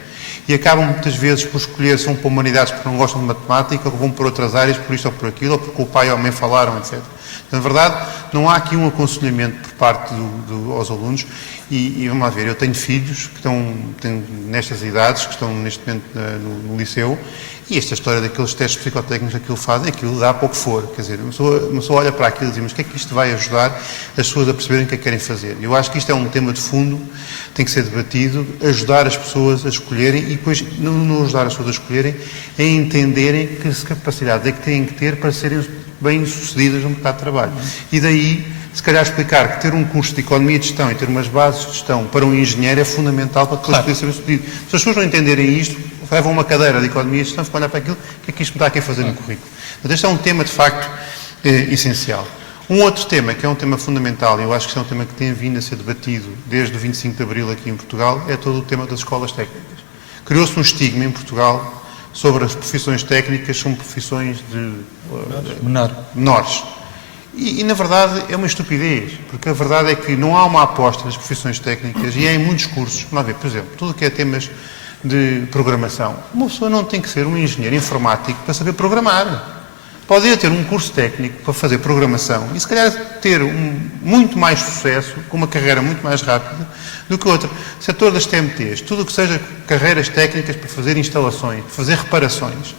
e acabam muitas vezes por escolher se vão para humanidades porque não gostam de matemática ou vão por outras áreas, por isto ou por aquilo, ou porque o pai ou a mãe falaram, etc. Na verdade, não há aqui um aconselhamento por parte aos alunos e vamos lá ver, eu tenho filhos que estão nestas idades, que estão neste momento no liceu e esta história daqueles testes psicotécnicos que aquilo fazem, aquilo dá pouco for. Quer dizer, uma pessoa olha para aquilo e diz, mas o que é que isto vai ajudar as pessoas a perceberem o que é que querem fazer? Eu acho que isto é um tema de fundo, tem que ser debatido, ajudar as pessoas a escolherem e depois não ajudar as pessoas a escolherem, a entenderem que capacidades é que têm que ter para serem bem-sucedidas no mercado de trabalho. E daí, se calhar explicar que ter um curso de economia de gestão e ter umas bases de gestão para um engenheiro é fundamental para depois poder ser bem-sucedido. Se as pessoas não entenderem isto, levam uma cadeira de economia de gestão, ficam a olhar para aquilo, o que é que isto me está aqui a fazer no currículo? Mas este é um tema, de facto, essencial. Um outro tema, que é um tema fundamental, e eu acho que é um tema que tem vindo a ser debatido desde o 25 de Abril aqui em Portugal, é todo o tema das escolas técnicas. Criou-se um estigma em Portugal sobre as profissões técnicas, são profissões menores. E, na verdade, é uma estupidez, porque a verdade é que não há uma aposta nas profissões técnicas e há em muitos cursos, vamos lá ver, por exemplo, tudo o que é temas de programação. Uma pessoa não tem que ser um engenheiro informático para saber programar. Pode ir ter um curso técnico para fazer programação e se calhar ter muito mais sucesso, com uma carreira muito mais rápida do que outra. O setor das TMTs, tudo o que seja carreiras técnicas para fazer instalações, para fazer reparações.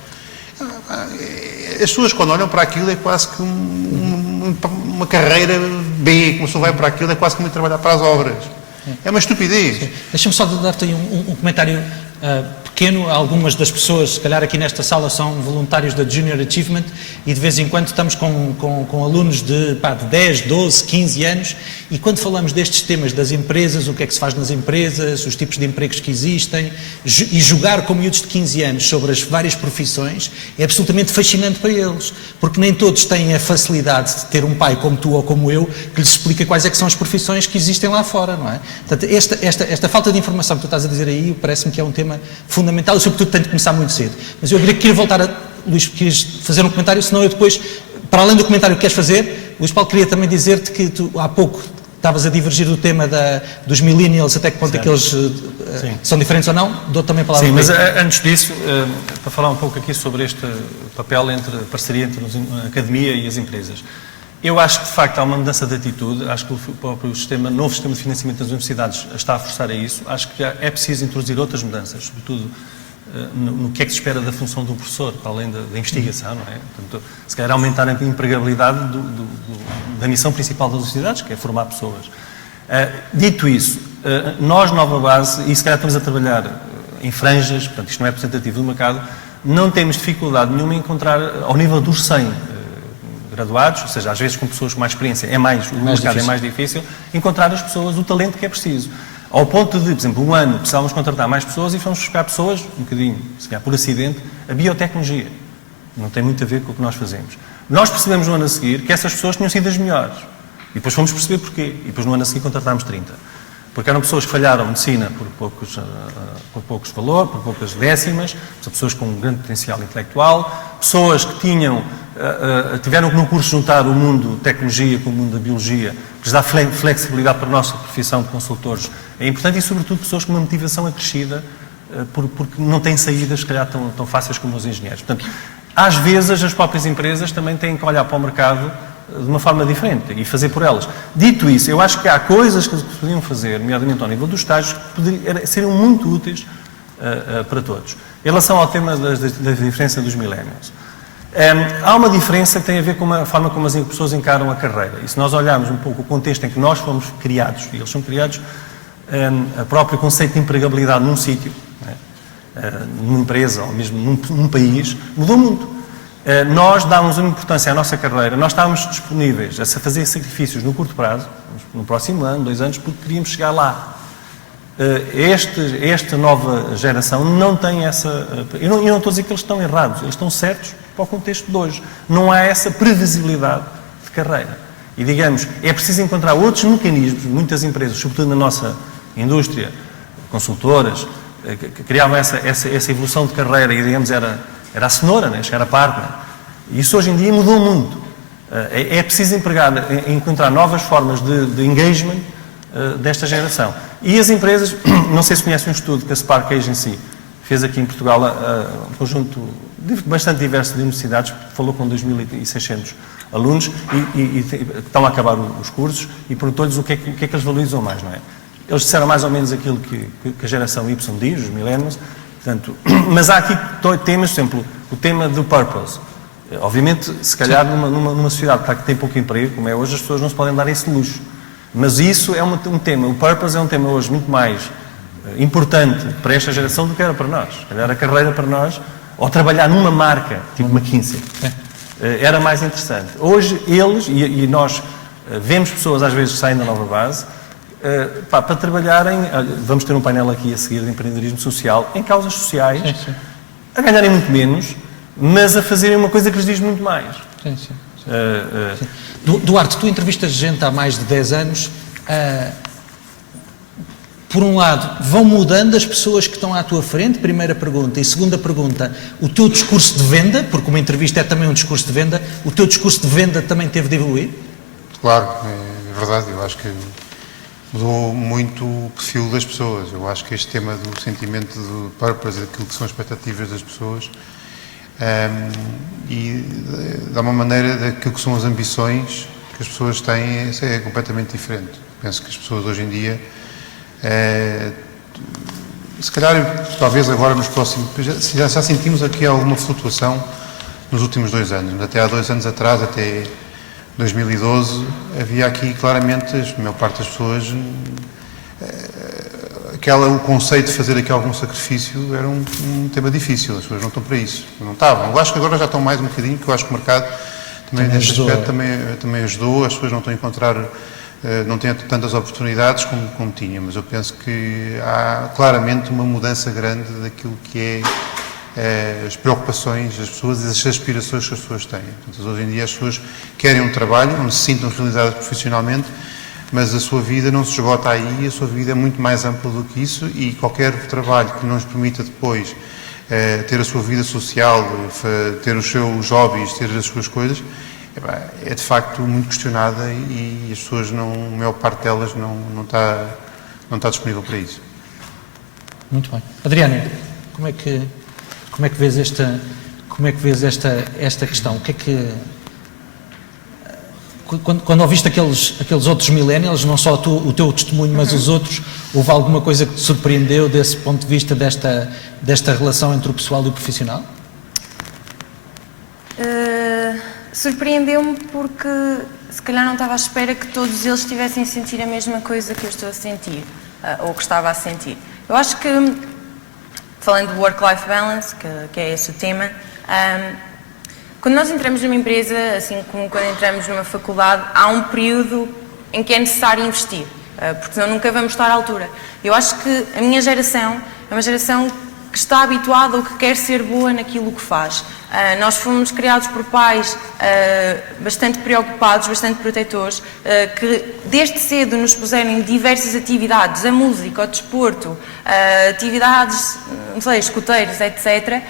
As pessoas quando olham para aquilo é quase que uma carreira B, como a pessoa vai para aquilo é quase como ir trabalhar para as obras. É uma estupidez. Deixa-me só dar-te aí um comentário pequeno. Algumas das pessoas, se calhar aqui nesta sala, são voluntários da Junior Achievement e de vez em quando estamos com alunos de 10, 12, 15 anos e quando falamos destes temas das empresas, o que é que se faz nas empresas, os tipos de empregos que existem e jogar com miúdos de 15 anos sobre as várias profissões é absolutamente fascinante para eles, porque nem todos têm a facilidade de ter um pai como tu ou como eu que lhes explica quais é que são as profissões que existem lá fora, não é? Portanto, esta falta de informação que tu estás a dizer aí parece-me que é um tema fundamental e sobretudo tem de começar muito cedo. Mas eu queria voltar a... Luís, querias fazer um comentário, senão eu depois, para além do comentário que queres fazer, Luís Paulo, queria também dizer-te que tu há pouco estavas a divergir do tema dos millennials, até que ponto é que eles são diferentes ou não, dou também a palavra. Sim, mas antes disso, para falar um pouco aqui sobre este papel entre a parceria entre a academia e as empresas. Eu acho que, de facto, há uma mudança de atitude, acho que o próprio novo sistema de financiamento das universidades está a forçar a isso, acho que é preciso introduzir outras mudanças, sobretudo no que é que se espera da função do professor, para além da investigação, não é? Portanto, se calhar aumentar a empregabilidade da missão principal das universidades, que é formar pessoas. Dito isso, nós, Nova Base, e se calhar estamos a trabalhar em franjas, portanto, isto não é representativo do mercado, não temos dificuldade nenhuma em encontrar, ao nível dos 100 graduados, ou seja, às vezes com pessoas com mais experiência, o mercado é mais difícil, encontrar as pessoas, o talento que é preciso. Ao ponto de, por exemplo, um ano precisávamos contratar mais pessoas e fomos buscar pessoas, um bocadinho, se calhar por acidente, a biotecnologia. Não tem muito a ver com o que nós fazemos. Nós percebemos no ano a seguir que essas pessoas tinham sido as melhores. E depois fomos perceber porquê. E depois no ano a seguir contratámos 30. Porque eram pessoas que falharam medicina por poucos valores, por poucas décimas, pessoas com um grande potencial intelectual, pessoas que tiveram que no curso juntar o mundo de tecnologia com o mundo da biologia, que lhes dá flexibilidade para a nossa profissão de consultores. É importante e, sobretudo, pessoas com uma motivação acrescida, porque não têm saídas, se calhar, tão fáceis como os engenheiros. Portanto, às vezes, as próprias empresas também têm que olhar para o mercado de uma forma diferente e fazer por elas. Dito isso, eu acho que há coisas que se podiam fazer, nomeadamente ao nível dos estágios, que seriam muito úteis para todos. Em relação ao tema da diferença dos millennials, há uma diferença que tem a ver com a forma como as pessoas encaram a carreira. E se nós olharmos um pouco o contexto em que nós fomos criados, e eles são criados, o próprio conceito de empregabilidade num sítio, numa empresa ou mesmo num país, mudou muito. Nós dámos uma importância à nossa carreira, nós estávamos disponíveis a fazer sacrifícios no curto prazo, no próximo ano, 2 anos, porque queríamos chegar lá. Esta nova geração não tem essa... Eu não estou a dizer que eles estão errados, eles estão certos para o contexto de hoje. Não há essa previsibilidade de carreira. E, digamos, é preciso encontrar outros mecanismos, muitas empresas, sobretudo na nossa indústria, consultoras, que criavam essa evolução de carreira e, digamos, era a cenoura, né? Chegar a partner. E isso hoje em dia mudou muito. É preciso encontrar novas formas de engagement desta geração. E as empresas, não sei se conhecem um estudo que a Spark Agency fez aqui em Portugal, um conjunto bastante diverso de universidades, falou com 2.600 alunos e estão a acabar os cursos e perguntou-lhes o que é que eles valorizam mais, não é? Eles disseram mais ou menos aquilo que a geração Y diz, os millennials. Portanto, mas há aqui temas, por exemplo, o tema do purpose. Obviamente, se calhar numa sociedade que tem pouco emprego, como é hoje, as pessoas não se podem dar esse luxo. Mas isso é um tema, o purpose é um tema hoje muito mais importante para esta geração do que era para nós. Se calhar a carreira para nós, ou trabalhar numa marca, tipo McKinsey, era mais interessante. Hoje, eles, e nós vemos pessoas às vezes que saem da Nova Base, para trabalharem, vamos ter um painel aqui a seguir de empreendedorismo social, em causas sociais, a ganharem muito menos, mas a fazerem uma coisa que lhes diz muito mais. Duarte, tu entrevistas gente há mais de 10 anos, por um lado, vão mudando as pessoas que estão à tua frente, primeira pergunta, e segunda pergunta, o teu discurso de venda, porque uma entrevista é também um discurso de venda, o teu discurso de venda também teve de evoluir? Claro, é verdade, eu acho que mudou muito o perfil das pessoas. Eu acho que este tema do sentimento de purpose, daquilo que são as expectativas das pessoas, e de uma maneira daquilo que são as ambições que as pessoas têm, é completamente diferente. Penso que as pessoas hoje em dia, se calhar, talvez agora nos próximos, já sentimos aqui alguma flutuação nos últimos 2 anos. Até há 2 anos atrás, até 2012, havia aqui claramente, a maior parte das pessoas, o conceito de fazer aqui algum sacrifício era um tema difícil, as pessoas não estão para isso, não estavam. Eu acho que agora já estão mais um bocadinho, que eu acho que o mercado também nesse aspecto também ajudou, as pessoas não estão a encontrar, não têm tantas oportunidades como tinham, mas eu penso que há claramente uma mudança grande daquilo que é as preocupações das pessoas e as aspirações que as pessoas têm. Portanto, hoje em dia as pessoas querem um trabalho onde se sintam realizadas profissionalmente, mas a sua vida não se esgota aí, a sua vida é muito mais ampla do que isso, e qualquer trabalho que não nos permita depois ter a sua vida social, ter os seus hobbies, ter as suas coisas, é de facto muito questionada, e as pessoas, a maior parte delas não está disponível para isso. Muito bem. Adriana, como é que vês esta questão? O que é que... Quando ouviste aqueles outros millennials, não só o teu testemunho, mas os outros, houve alguma coisa que te surpreendeu desse ponto de vista desta relação entre o pessoal e o profissional? Surpreendeu-me porque se calhar não estava à espera que todos eles estivessem a sentir a mesma coisa que eu estou a sentir, ou que estava a sentir. Eu acho que, falando do work-life balance, que é esse o tema, quando nós entramos numa empresa, assim como quando entramos numa faculdade, há um período em que é necessário investir, porque senão nunca vamos estar à altura. Eu acho que a minha geração é uma geração que está habituada ou que quer ser boa naquilo que faz. Nós fomos criados por pais bastante preocupados, bastante protetores, que desde cedo nos puseram em diversas atividades, a música, o desporto, atividades, não sei, escuteiros, etc.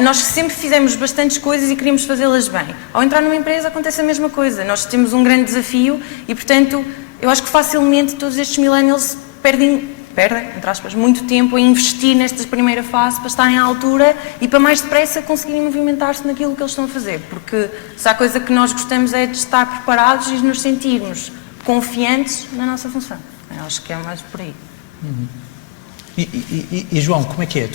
Nós sempre fizemos bastantes coisas e queríamos fazê-las bem. Ao entrar numa empresa acontece a mesma coisa. Nós temos um grande desafio e, portanto, eu acho que facilmente todos estes millennials perdem, entre aspas, muito tempo a investir nesta primeira fase para estarem à altura e para mais depressa conseguirem movimentar-se naquilo que eles estão a fazer. Porque se há coisa que nós gostamos é de estar preparados e de nos sentirmos confiantes na nossa função. Eu acho que é mais por aí. Uhum. E João, como é que é?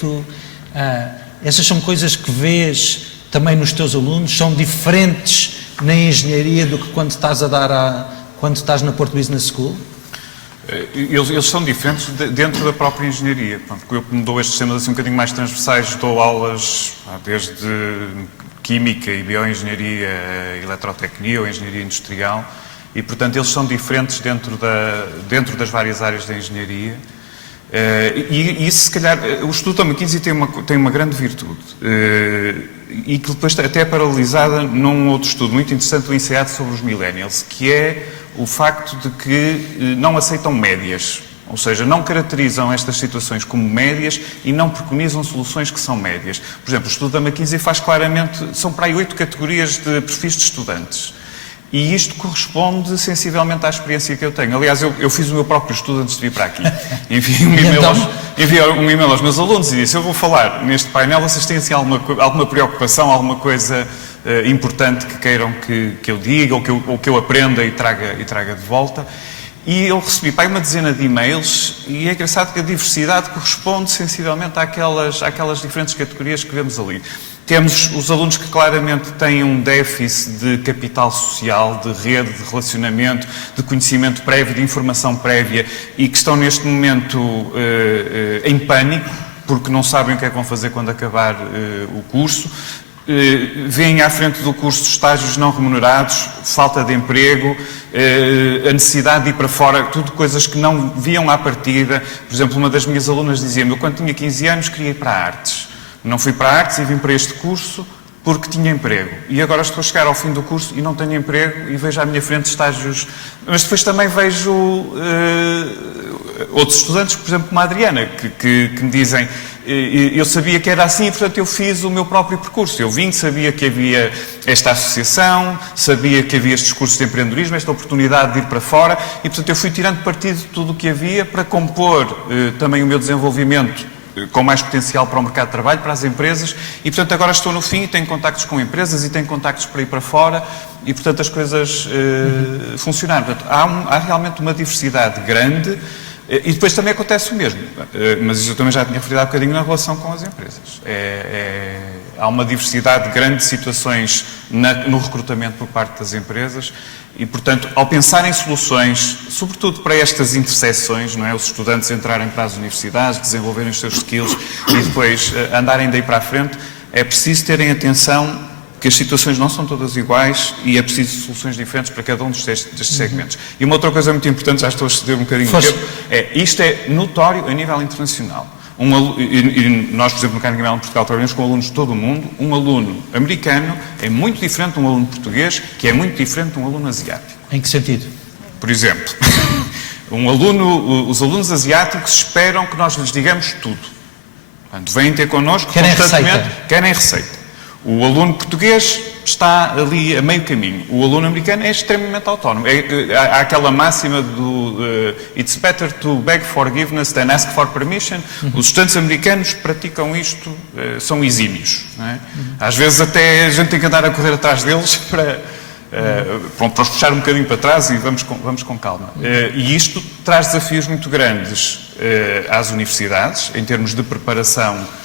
Essas são coisas que vês também nos teus alunos? São diferentes na engenharia do que quando estás quando estás na Porto Business School? Eles são diferentes dentro da própria engenharia. Eu dou estes temas assim um bocadinho mais transversais, dou aulas desde química e bioengenharia, eletrotecnia ou engenharia industrial, e portanto eles são diferentes dentro das várias áreas da engenharia. E isso, se calhar, o Instituto da McKinsey tem uma grande virtude, e que depois até é paralisada num outro estudo muito interessante do INSEAD sobre os millennials, que é o facto de que não aceitam médias, ou seja, não caracterizam estas situações como médias e não preconizam soluções que são médias. Por exemplo, o estudo da McKinsey faz claramente, são para aí 8 categorias de perfis de estudantes. E isto corresponde sensivelmente à experiência que eu tenho. Aliás, eu fiz o meu próprio estudo antes de vir para aqui. Enviei um e-mail aos meus alunos e disse: eu vou falar neste painel, vocês têm assim, alguma preocupação, alguma coisa importante que queiram que eu diga ou que eu aprenda e traga de volta. E eu recebi para aí uma dezena de e-mails, e é engraçado que a diversidade corresponde sensivelmente àquelas diferentes categorias que vemos ali. Temos os alunos que claramente têm um déficit de capital social, de rede, de relacionamento, de conhecimento prévio, de informação prévia, e que estão neste momento em pânico, porque não sabem o que é que vão fazer quando acabar o curso. Vêm à frente do curso estágios não remunerados, falta de emprego, a necessidade de ir para fora, tudo coisas que não viam à partida. Por exemplo, uma das minhas alunas dizia-me: eu quando tinha 15 anos queria ir para a artes. Não fui para a artes e vim para este curso porque tinha emprego. E agora estou a chegar ao fim do curso e não tenho emprego e vejo à minha frente estágios. Mas depois também vejo outros estudantes, por exemplo, como a Adriana, que me dizem: eu sabia que era assim e, portanto, eu fiz o meu próprio percurso. Eu vim, sabia que havia esta associação, sabia que havia estes cursos de empreendedorismo, esta oportunidade de ir para fora e, portanto, eu fui tirando partido de tudo o que havia para compor também o meu desenvolvimento com mais potencial para o mercado de trabalho, para as empresas e, portanto, agora estou no fim e tenho contactos com empresas e tenho contactos para ir para fora e, portanto, as coisas funcionaram. Portanto, há realmente uma diversidade grande. E depois também acontece o mesmo, mas isso eu também já tinha referido há bocadinho na relação com as empresas. Há uma diversidade grande de situações no recrutamento por parte das empresas e, portanto, ao pensar em soluções, sobretudo para estas interseções, não é? Os estudantes entrarem para as universidades, desenvolverem os seus skills e depois andarem daí para a frente, é preciso terem atenção que as situações não são todas iguais e é preciso soluções diferentes para cada um destes segmentos. E uma outra coisa muito importante, já estou a ceder um bocadinho de tempo, isto é notório a nível internacional. E nós, por exemplo, no Carnegie Mellon Portugal, trabalhamos com alunos de todo o mundo. Um aluno americano é muito diferente de um aluno português, que é muito diferente de um aluno asiático. Em que sentido? Por exemplo, os alunos asiáticos esperam que nós lhes digamos tudo. Portanto, vêm ter connosco constantemente, querem receita. O aluno português está ali a meio caminho. O aluno americano é extremamente autónomo. Há aquela máxima do it's better to beg forgiveness than ask for permission. Os estudantes americanos praticam isto, são exímios. Não é? Às vezes até a gente tem que andar a correr atrás deles para os puxar um bocadinho para trás e vamos com calma. E isto traz desafios muito grandes às universidades, em termos de preparação,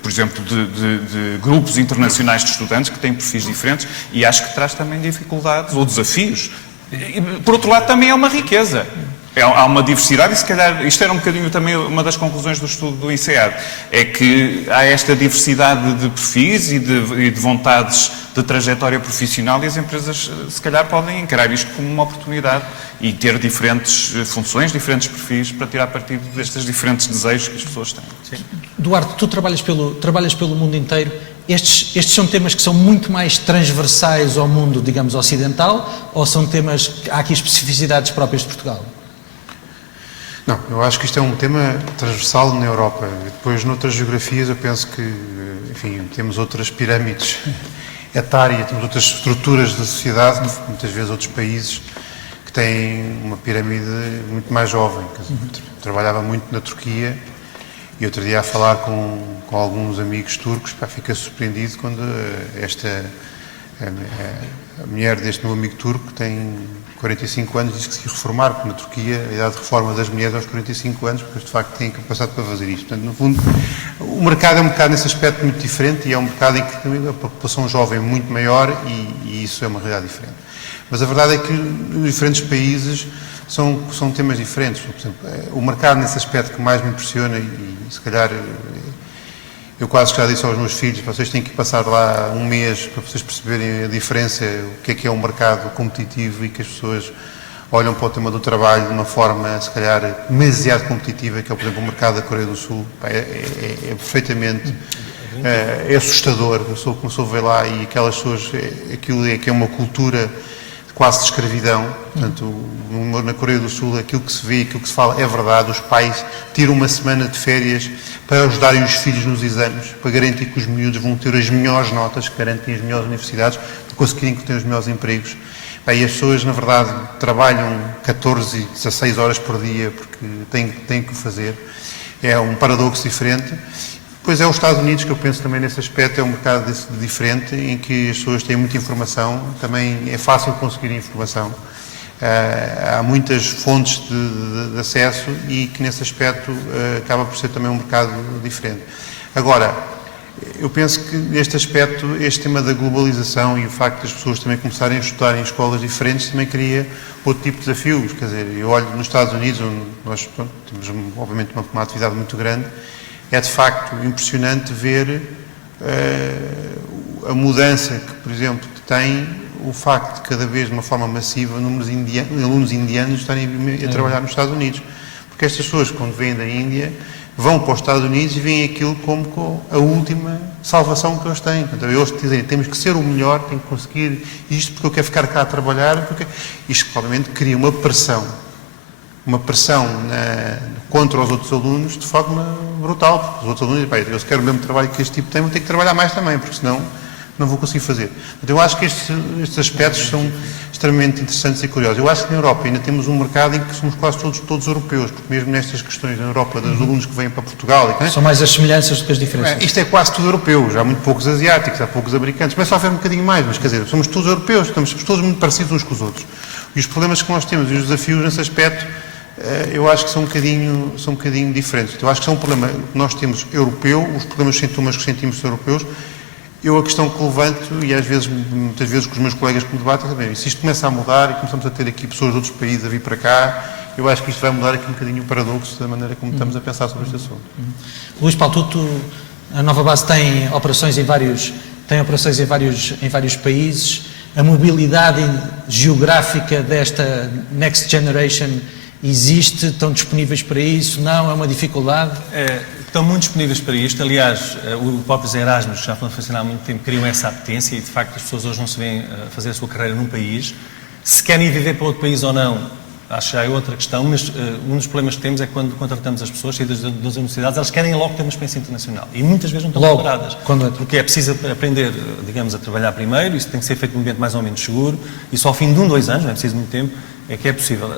por exemplo, de grupos internacionais de estudantes que têm perfis diferentes e acho que traz também dificuldades ou desafios. E, por outro lado, também é uma riqueza. Há uma diversidade e, se calhar, isto era um bocadinho também uma das conclusões do estudo do INSEAD, é que há esta diversidade de perfis e de vontades de trajetória profissional e as empresas, se calhar, podem encarar isto como uma oportunidade e ter diferentes funções, diferentes perfis para tirar partido destes diferentes desejos que as pessoas têm. Sim. Duarte, tu trabalhas pelo mundo inteiro. Estes são temas que são muito mais transversais ao mundo, digamos, ocidental, ou são temas que há aqui especificidades próprias de Portugal? Não, eu acho que isto é um tema transversal na Europa. Depois, noutras geografias, eu penso que, enfim, temos outras pirâmides etárias, temos outras estruturas da sociedade, muitas vezes outros países que têm uma pirâmide muito mais jovem. Trabalhava muito na Turquia e outro dia a falar com alguns amigos turcos, fiquei surpreendido quando a mulher deste meu amigo turco tem 45 anos, diz que se reformar, porque na Turquia a idade de reforma das mulheres é aos 45 anos, porque de facto têm capacidade para fazer isto. Portanto, no fundo, o mercado é um mercado nesse aspecto muito diferente e é um mercado em que a população jovem é muito maior e isso é uma realidade diferente. Mas a verdade é que os diferentes países são temas diferentes. Por exemplo, o mercado nesse aspecto que mais me impressiona e se calhar eu quase que já disse aos meus filhos, vocês têm que passar lá um mês para vocês perceberem a diferença, o que é um mercado competitivo e que as pessoas olham para o tema do trabalho de uma forma, se calhar, demasiado competitiva, que é, por exemplo, o mercado da Coreia do Sul. É perfeitamente é assustador. Eu começou a ver lá e aquelas pessoas, aquilo é que é uma cultura quase de escravidão. Portanto, na Coreia do Sul, aquilo que se vê, aquilo que se fala é verdade. Os pais tiram uma semana de férias para ajudarem os filhos nos exames, para garantir que os miúdos vão ter as melhores notas, que garantem as melhores universidades, para conseguirem ter os melhores empregos. E as pessoas, na verdade, trabalham 14, 16 horas por dia porque têm que o fazer. É um paradoxo diferente. Depois é os Estados Unidos, que eu penso também nesse aspecto, é um mercado diferente, em que as pessoas têm muita informação, também é fácil conseguir informação. Há muitas fontes de acesso e que nesse aspecto acaba por ser também um mercado diferente. Agora, eu penso que neste aspecto, este tema da globalização e o facto das pessoas também começarem a estudar em escolas diferentes também cria outro tipo de desafios. Quer dizer, eu olho nos Estados Unidos, onde nós temos obviamente uma atividade muito grande, é de facto impressionante ver a mudança que, por exemplo, tem o facto de cada vez de uma forma massiva alunos indianos estarem a trabalhar nos Estados Unidos. Porque estas pessoas, quando vêm da Índia, vão para os Estados Unidos e veem aquilo como a última salvação que eles têm. Portanto, eles dizem, temos que ser o melhor, tenho que conseguir isto porque eu quero ficar cá a trabalhar, porque isto, obviamente, cria uma pressão uma pressão contra os outros alunos de forma brutal, porque os outros alunos, eu se quero o mesmo trabalho que este tipo tem, vou ter que trabalhar mais também, porque senão não vou conseguir fazer. Então eu acho que estes aspectos são extremamente interessantes e curiosos. Eu acho que na Europa ainda temos um mercado em que somos quase todos europeus, porque mesmo nestas questões na Europa, dos alunos que vêm para Portugal... São mais as semelhanças do que as diferenças. Isto é quase tudo europeu, já há muito poucos asiáticos, há poucos americanos, começa a haver um bocadinho mais, mas quer dizer, somos todos europeus, somos todos muito parecidos uns com os outros. E os problemas que nós temos e os desafios nesse aspecto, eu acho que são um bocadinho diferentes. Então, eu acho que são um problema que nós temos europeu, os problemas sintomas que sentimos europeus. Eu a questão que levanto, e muitas vezes com os meus colegas que me debatem, também, se isto começa a mudar e começamos a ter aqui pessoas de outros países a vir para cá, eu acho que isto vai mudar aqui um bocadinho o paradoxo da maneira como estamos a pensar sobre este assunto. Luís Paulo, a Nova Base tem operações em vários países. A mobilidade geográfica desta Next Generation existe? Estão disponíveis para isso? Não? É uma dificuldade? Estão muito disponíveis para isto. Aliás, o próprio Erasmus, já foi funcionar há muito tempo, criam essa apetência e, de facto, as pessoas hoje não se veem fazer a sua carreira num país. Se querem viver para outro país ou não, acho que já é outra questão, mas um dos problemas que temos é que quando contratamos as pessoas saídas das universidades, elas querem logo ter uma experiência internacional e muitas vezes não estão preparadas. Porque é preciso aprender, digamos, a trabalhar primeiro, isso tem que ser feito num ambiente mais ou menos seguro, e só ao fim de 2 anos, não é preciso muito tempo, é que é possível.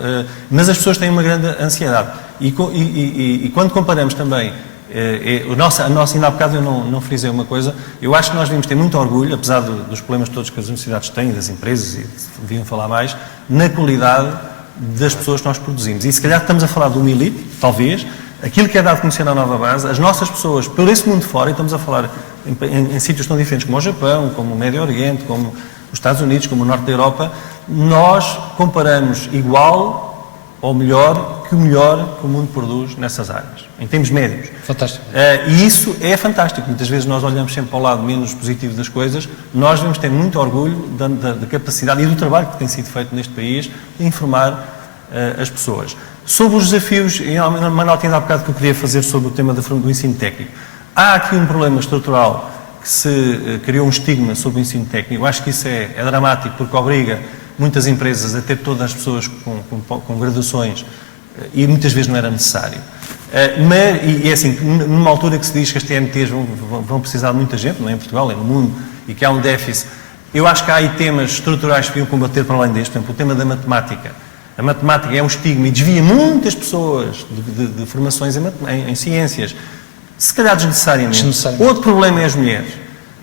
Mas as pessoas têm uma grande ansiedade. E quando comparamos também, ainda há bocado eu não frisei uma coisa, eu acho que nós devíamos ter muito orgulho, apesar dos problemas todos que as universidades têm, das empresas, e deviam falar mais, na qualidade das pessoas que nós produzimos. E se calhar estamos a falar de uma elite, talvez, aquilo que é dado a conhecer na Nova Base, as nossas pessoas, por esse mundo fora, e estamos a falar em sítios tão diferentes como o Japão, como o Médio Oriente, como os Estados Unidos, como o Norte da Europa, nós comparamos igual ou melhor que o mundo produz nessas áreas, em termos médios. Fantástico. E isso é fantástico. Muitas vezes nós olhamos sempre para o lado menos positivo das coisas. Nós devemos ter muito orgulho da capacidade e do trabalho que tem sido feito neste país de informar as pessoas. Sobre os desafios, e uma nota ainda há bocado que eu queria fazer sobre o tema do ensino técnico. Há aqui um problema estrutural que se criou um estigma sobre o ensino técnico. Eu acho que isso é dramático porque obriga muitas empresas a ter todas as pessoas com graduações e muitas vezes não era necessário. Mas é assim, numa altura que se diz que as TNTs vão precisar de muita gente, não é em Portugal, é no mundo, e que há um déficit, eu acho que há aí temas estruturais que deviam combater para além deste. Por exemplo, o tema da matemática. A matemática é um estigma e desvia muitas pessoas de formações em ciências, se calhar desnecessariamente. Outro problema é as mulheres.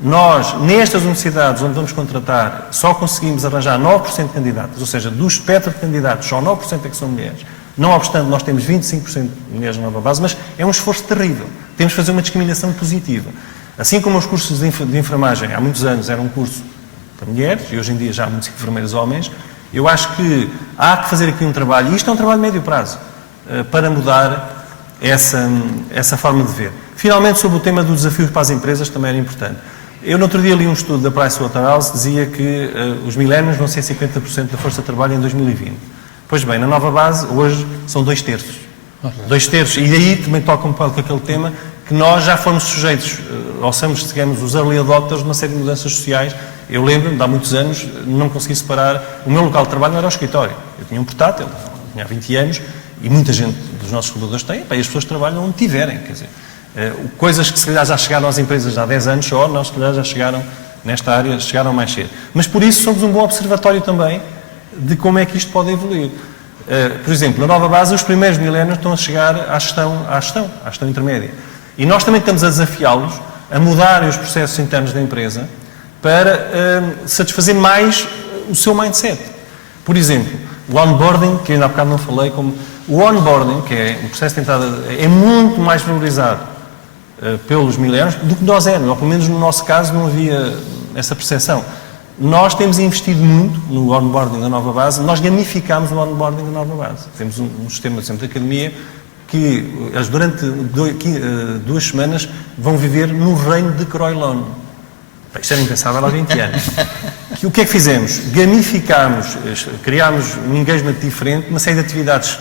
Nós, nestas universidades onde vamos contratar, só conseguimos arranjar 9% de candidatos, ou seja, do espectro de candidatos, só 9% é que são mulheres. Não obstante, nós temos 25% de mulheres na Nova Base, mas é um esforço terrível. Temos de fazer uma discriminação positiva. Assim como os cursos de enfermagem, há muitos anos, eram um curso para mulheres, e hoje em dia já há muitos enfermeiros homens, eu acho que há que fazer aqui um trabalho, e isto é um trabalho de médio prazo, para mudar essa forma de ver. Finalmente, sobre o tema dos desafios para as empresas, também era importante. Eu, no outro dia, li um estudo da Pricewaterhouse que dizia que os millennials vão ser 50% da força de trabalho em 2020. Pois bem, na Nova Base, hoje, são 2/3. 2/3. E aí também toca um pouco com aquele tema que nós já fomos sujeitos, ou somos, digamos, os early adopters de uma série de mudanças sociais. Eu lembro-me, de há muitos anos, não consegui separar. O meu local de trabalho não era o escritório. Eu tinha um portátil, tinha há 20 anos, e muita gente dos nossos colaboradores tem, e as pessoas trabalham onde tiverem, quer dizer. Coisas que se calhar já chegaram às empresas há 10 anos só, nós se calhar já chegaram nesta área, chegaram mais cedo. Mas por isso somos um bom observatório também de como é que isto pode evoluir. Por exemplo, na Nova Base, os primeiros milénios estão a chegar à gestão intermédia. E nós também estamos a desafiá-los a mudarem os processos internos da empresa para satisfazer mais o seu mindset. Por exemplo, o onboarding, que ainda há bocado não falei, como o onboarding, que é o processo de entrada, é muito mais valorizado pelos milénios do que nós éramos, ou pelo menos no nosso caso não havia essa percepção. Nós temos investido muito no onboarding da Nova Base, nós gamificámos o onboarding da Nova Base. Temos um sistema, por exemplo, de academia que eles durante 2 semanas vão viver no reino de Croilon. Isto era impensável há 20 anos. O que é que fizemos? Gamificámos, criámos um engagement diferente, uma série de atividades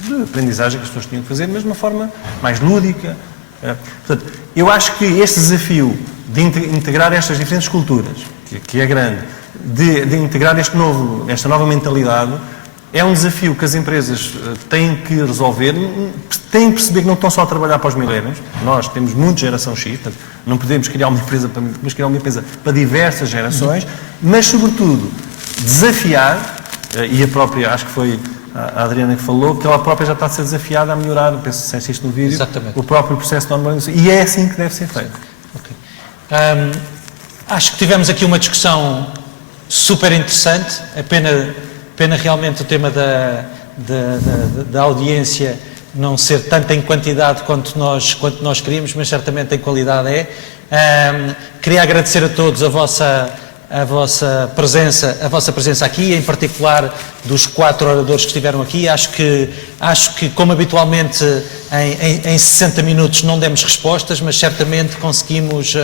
de aprendizagem que as pessoas tinham que fazer, mas de uma forma mais lúdica. Portanto, eu acho que este desafio de integrar estas diferentes culturas, que é grande, de integrar esta nova mentalidade, É um desafio que as empresas têm que resolver, têm que perceber que não estão só a trabalhar para os milénios. Nós temos muito geração X, portanto, não podemos criar uma empresa para diversas gerações, mas, sobretudo, desafiar, e a própria, acho que foi a Adriana que falou, que ela própria já está a ser desafiada a melhorar, penso que disseste isto no vídeo, Exatamente. o próprio processo de normalização. E é assim que deve ser feito. Okay. Acho que tivemos aqui uma discussão super interessante. É pena realmente o tema da audiência não ser tanto em quantidade quanto nós queríamos, mas certamente em qualidade é. Queria agradecer a todos a vossa presença aqui, em particular dos 4 oradores que estiveram aqui. Acho que como habitualmente em 60 minutos não demos respostas, mas certamente conseguimos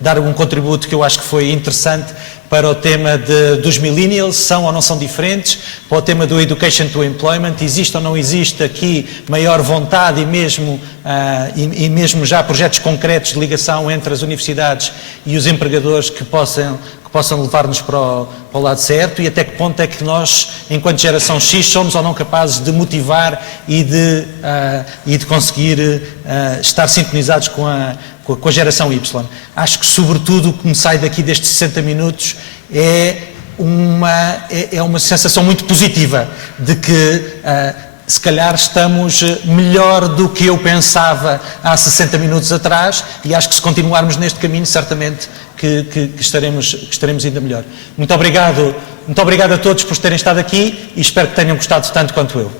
dar um contributo que eu acho que foi interessante para o tema dos millennials, são ou não são diferentes, para o tema do Education to Employment, existe ou não existe aqui maior vontade e mesmo já projetos concretos de ligação entre as universidades e os empregadores que possam levar-nos para o lado certo, e até que ponto é que nós, enquanto geração X, somos ou não capazes de motivar e de conseguir estar sintonizados com a geração Y. Acho que, sobretudo, o que me sai daqui destes 60 minutos é uma sensação muito positiva de que se calhar estamos melhor do que eu pensava há 60 minutos atrás, e acho que se continuarmos neste caminho, certamente que estaremos ainda melhor. Muito obrigado a todos por terem estado aqui e espero que tenham gostado tanto quanto eu.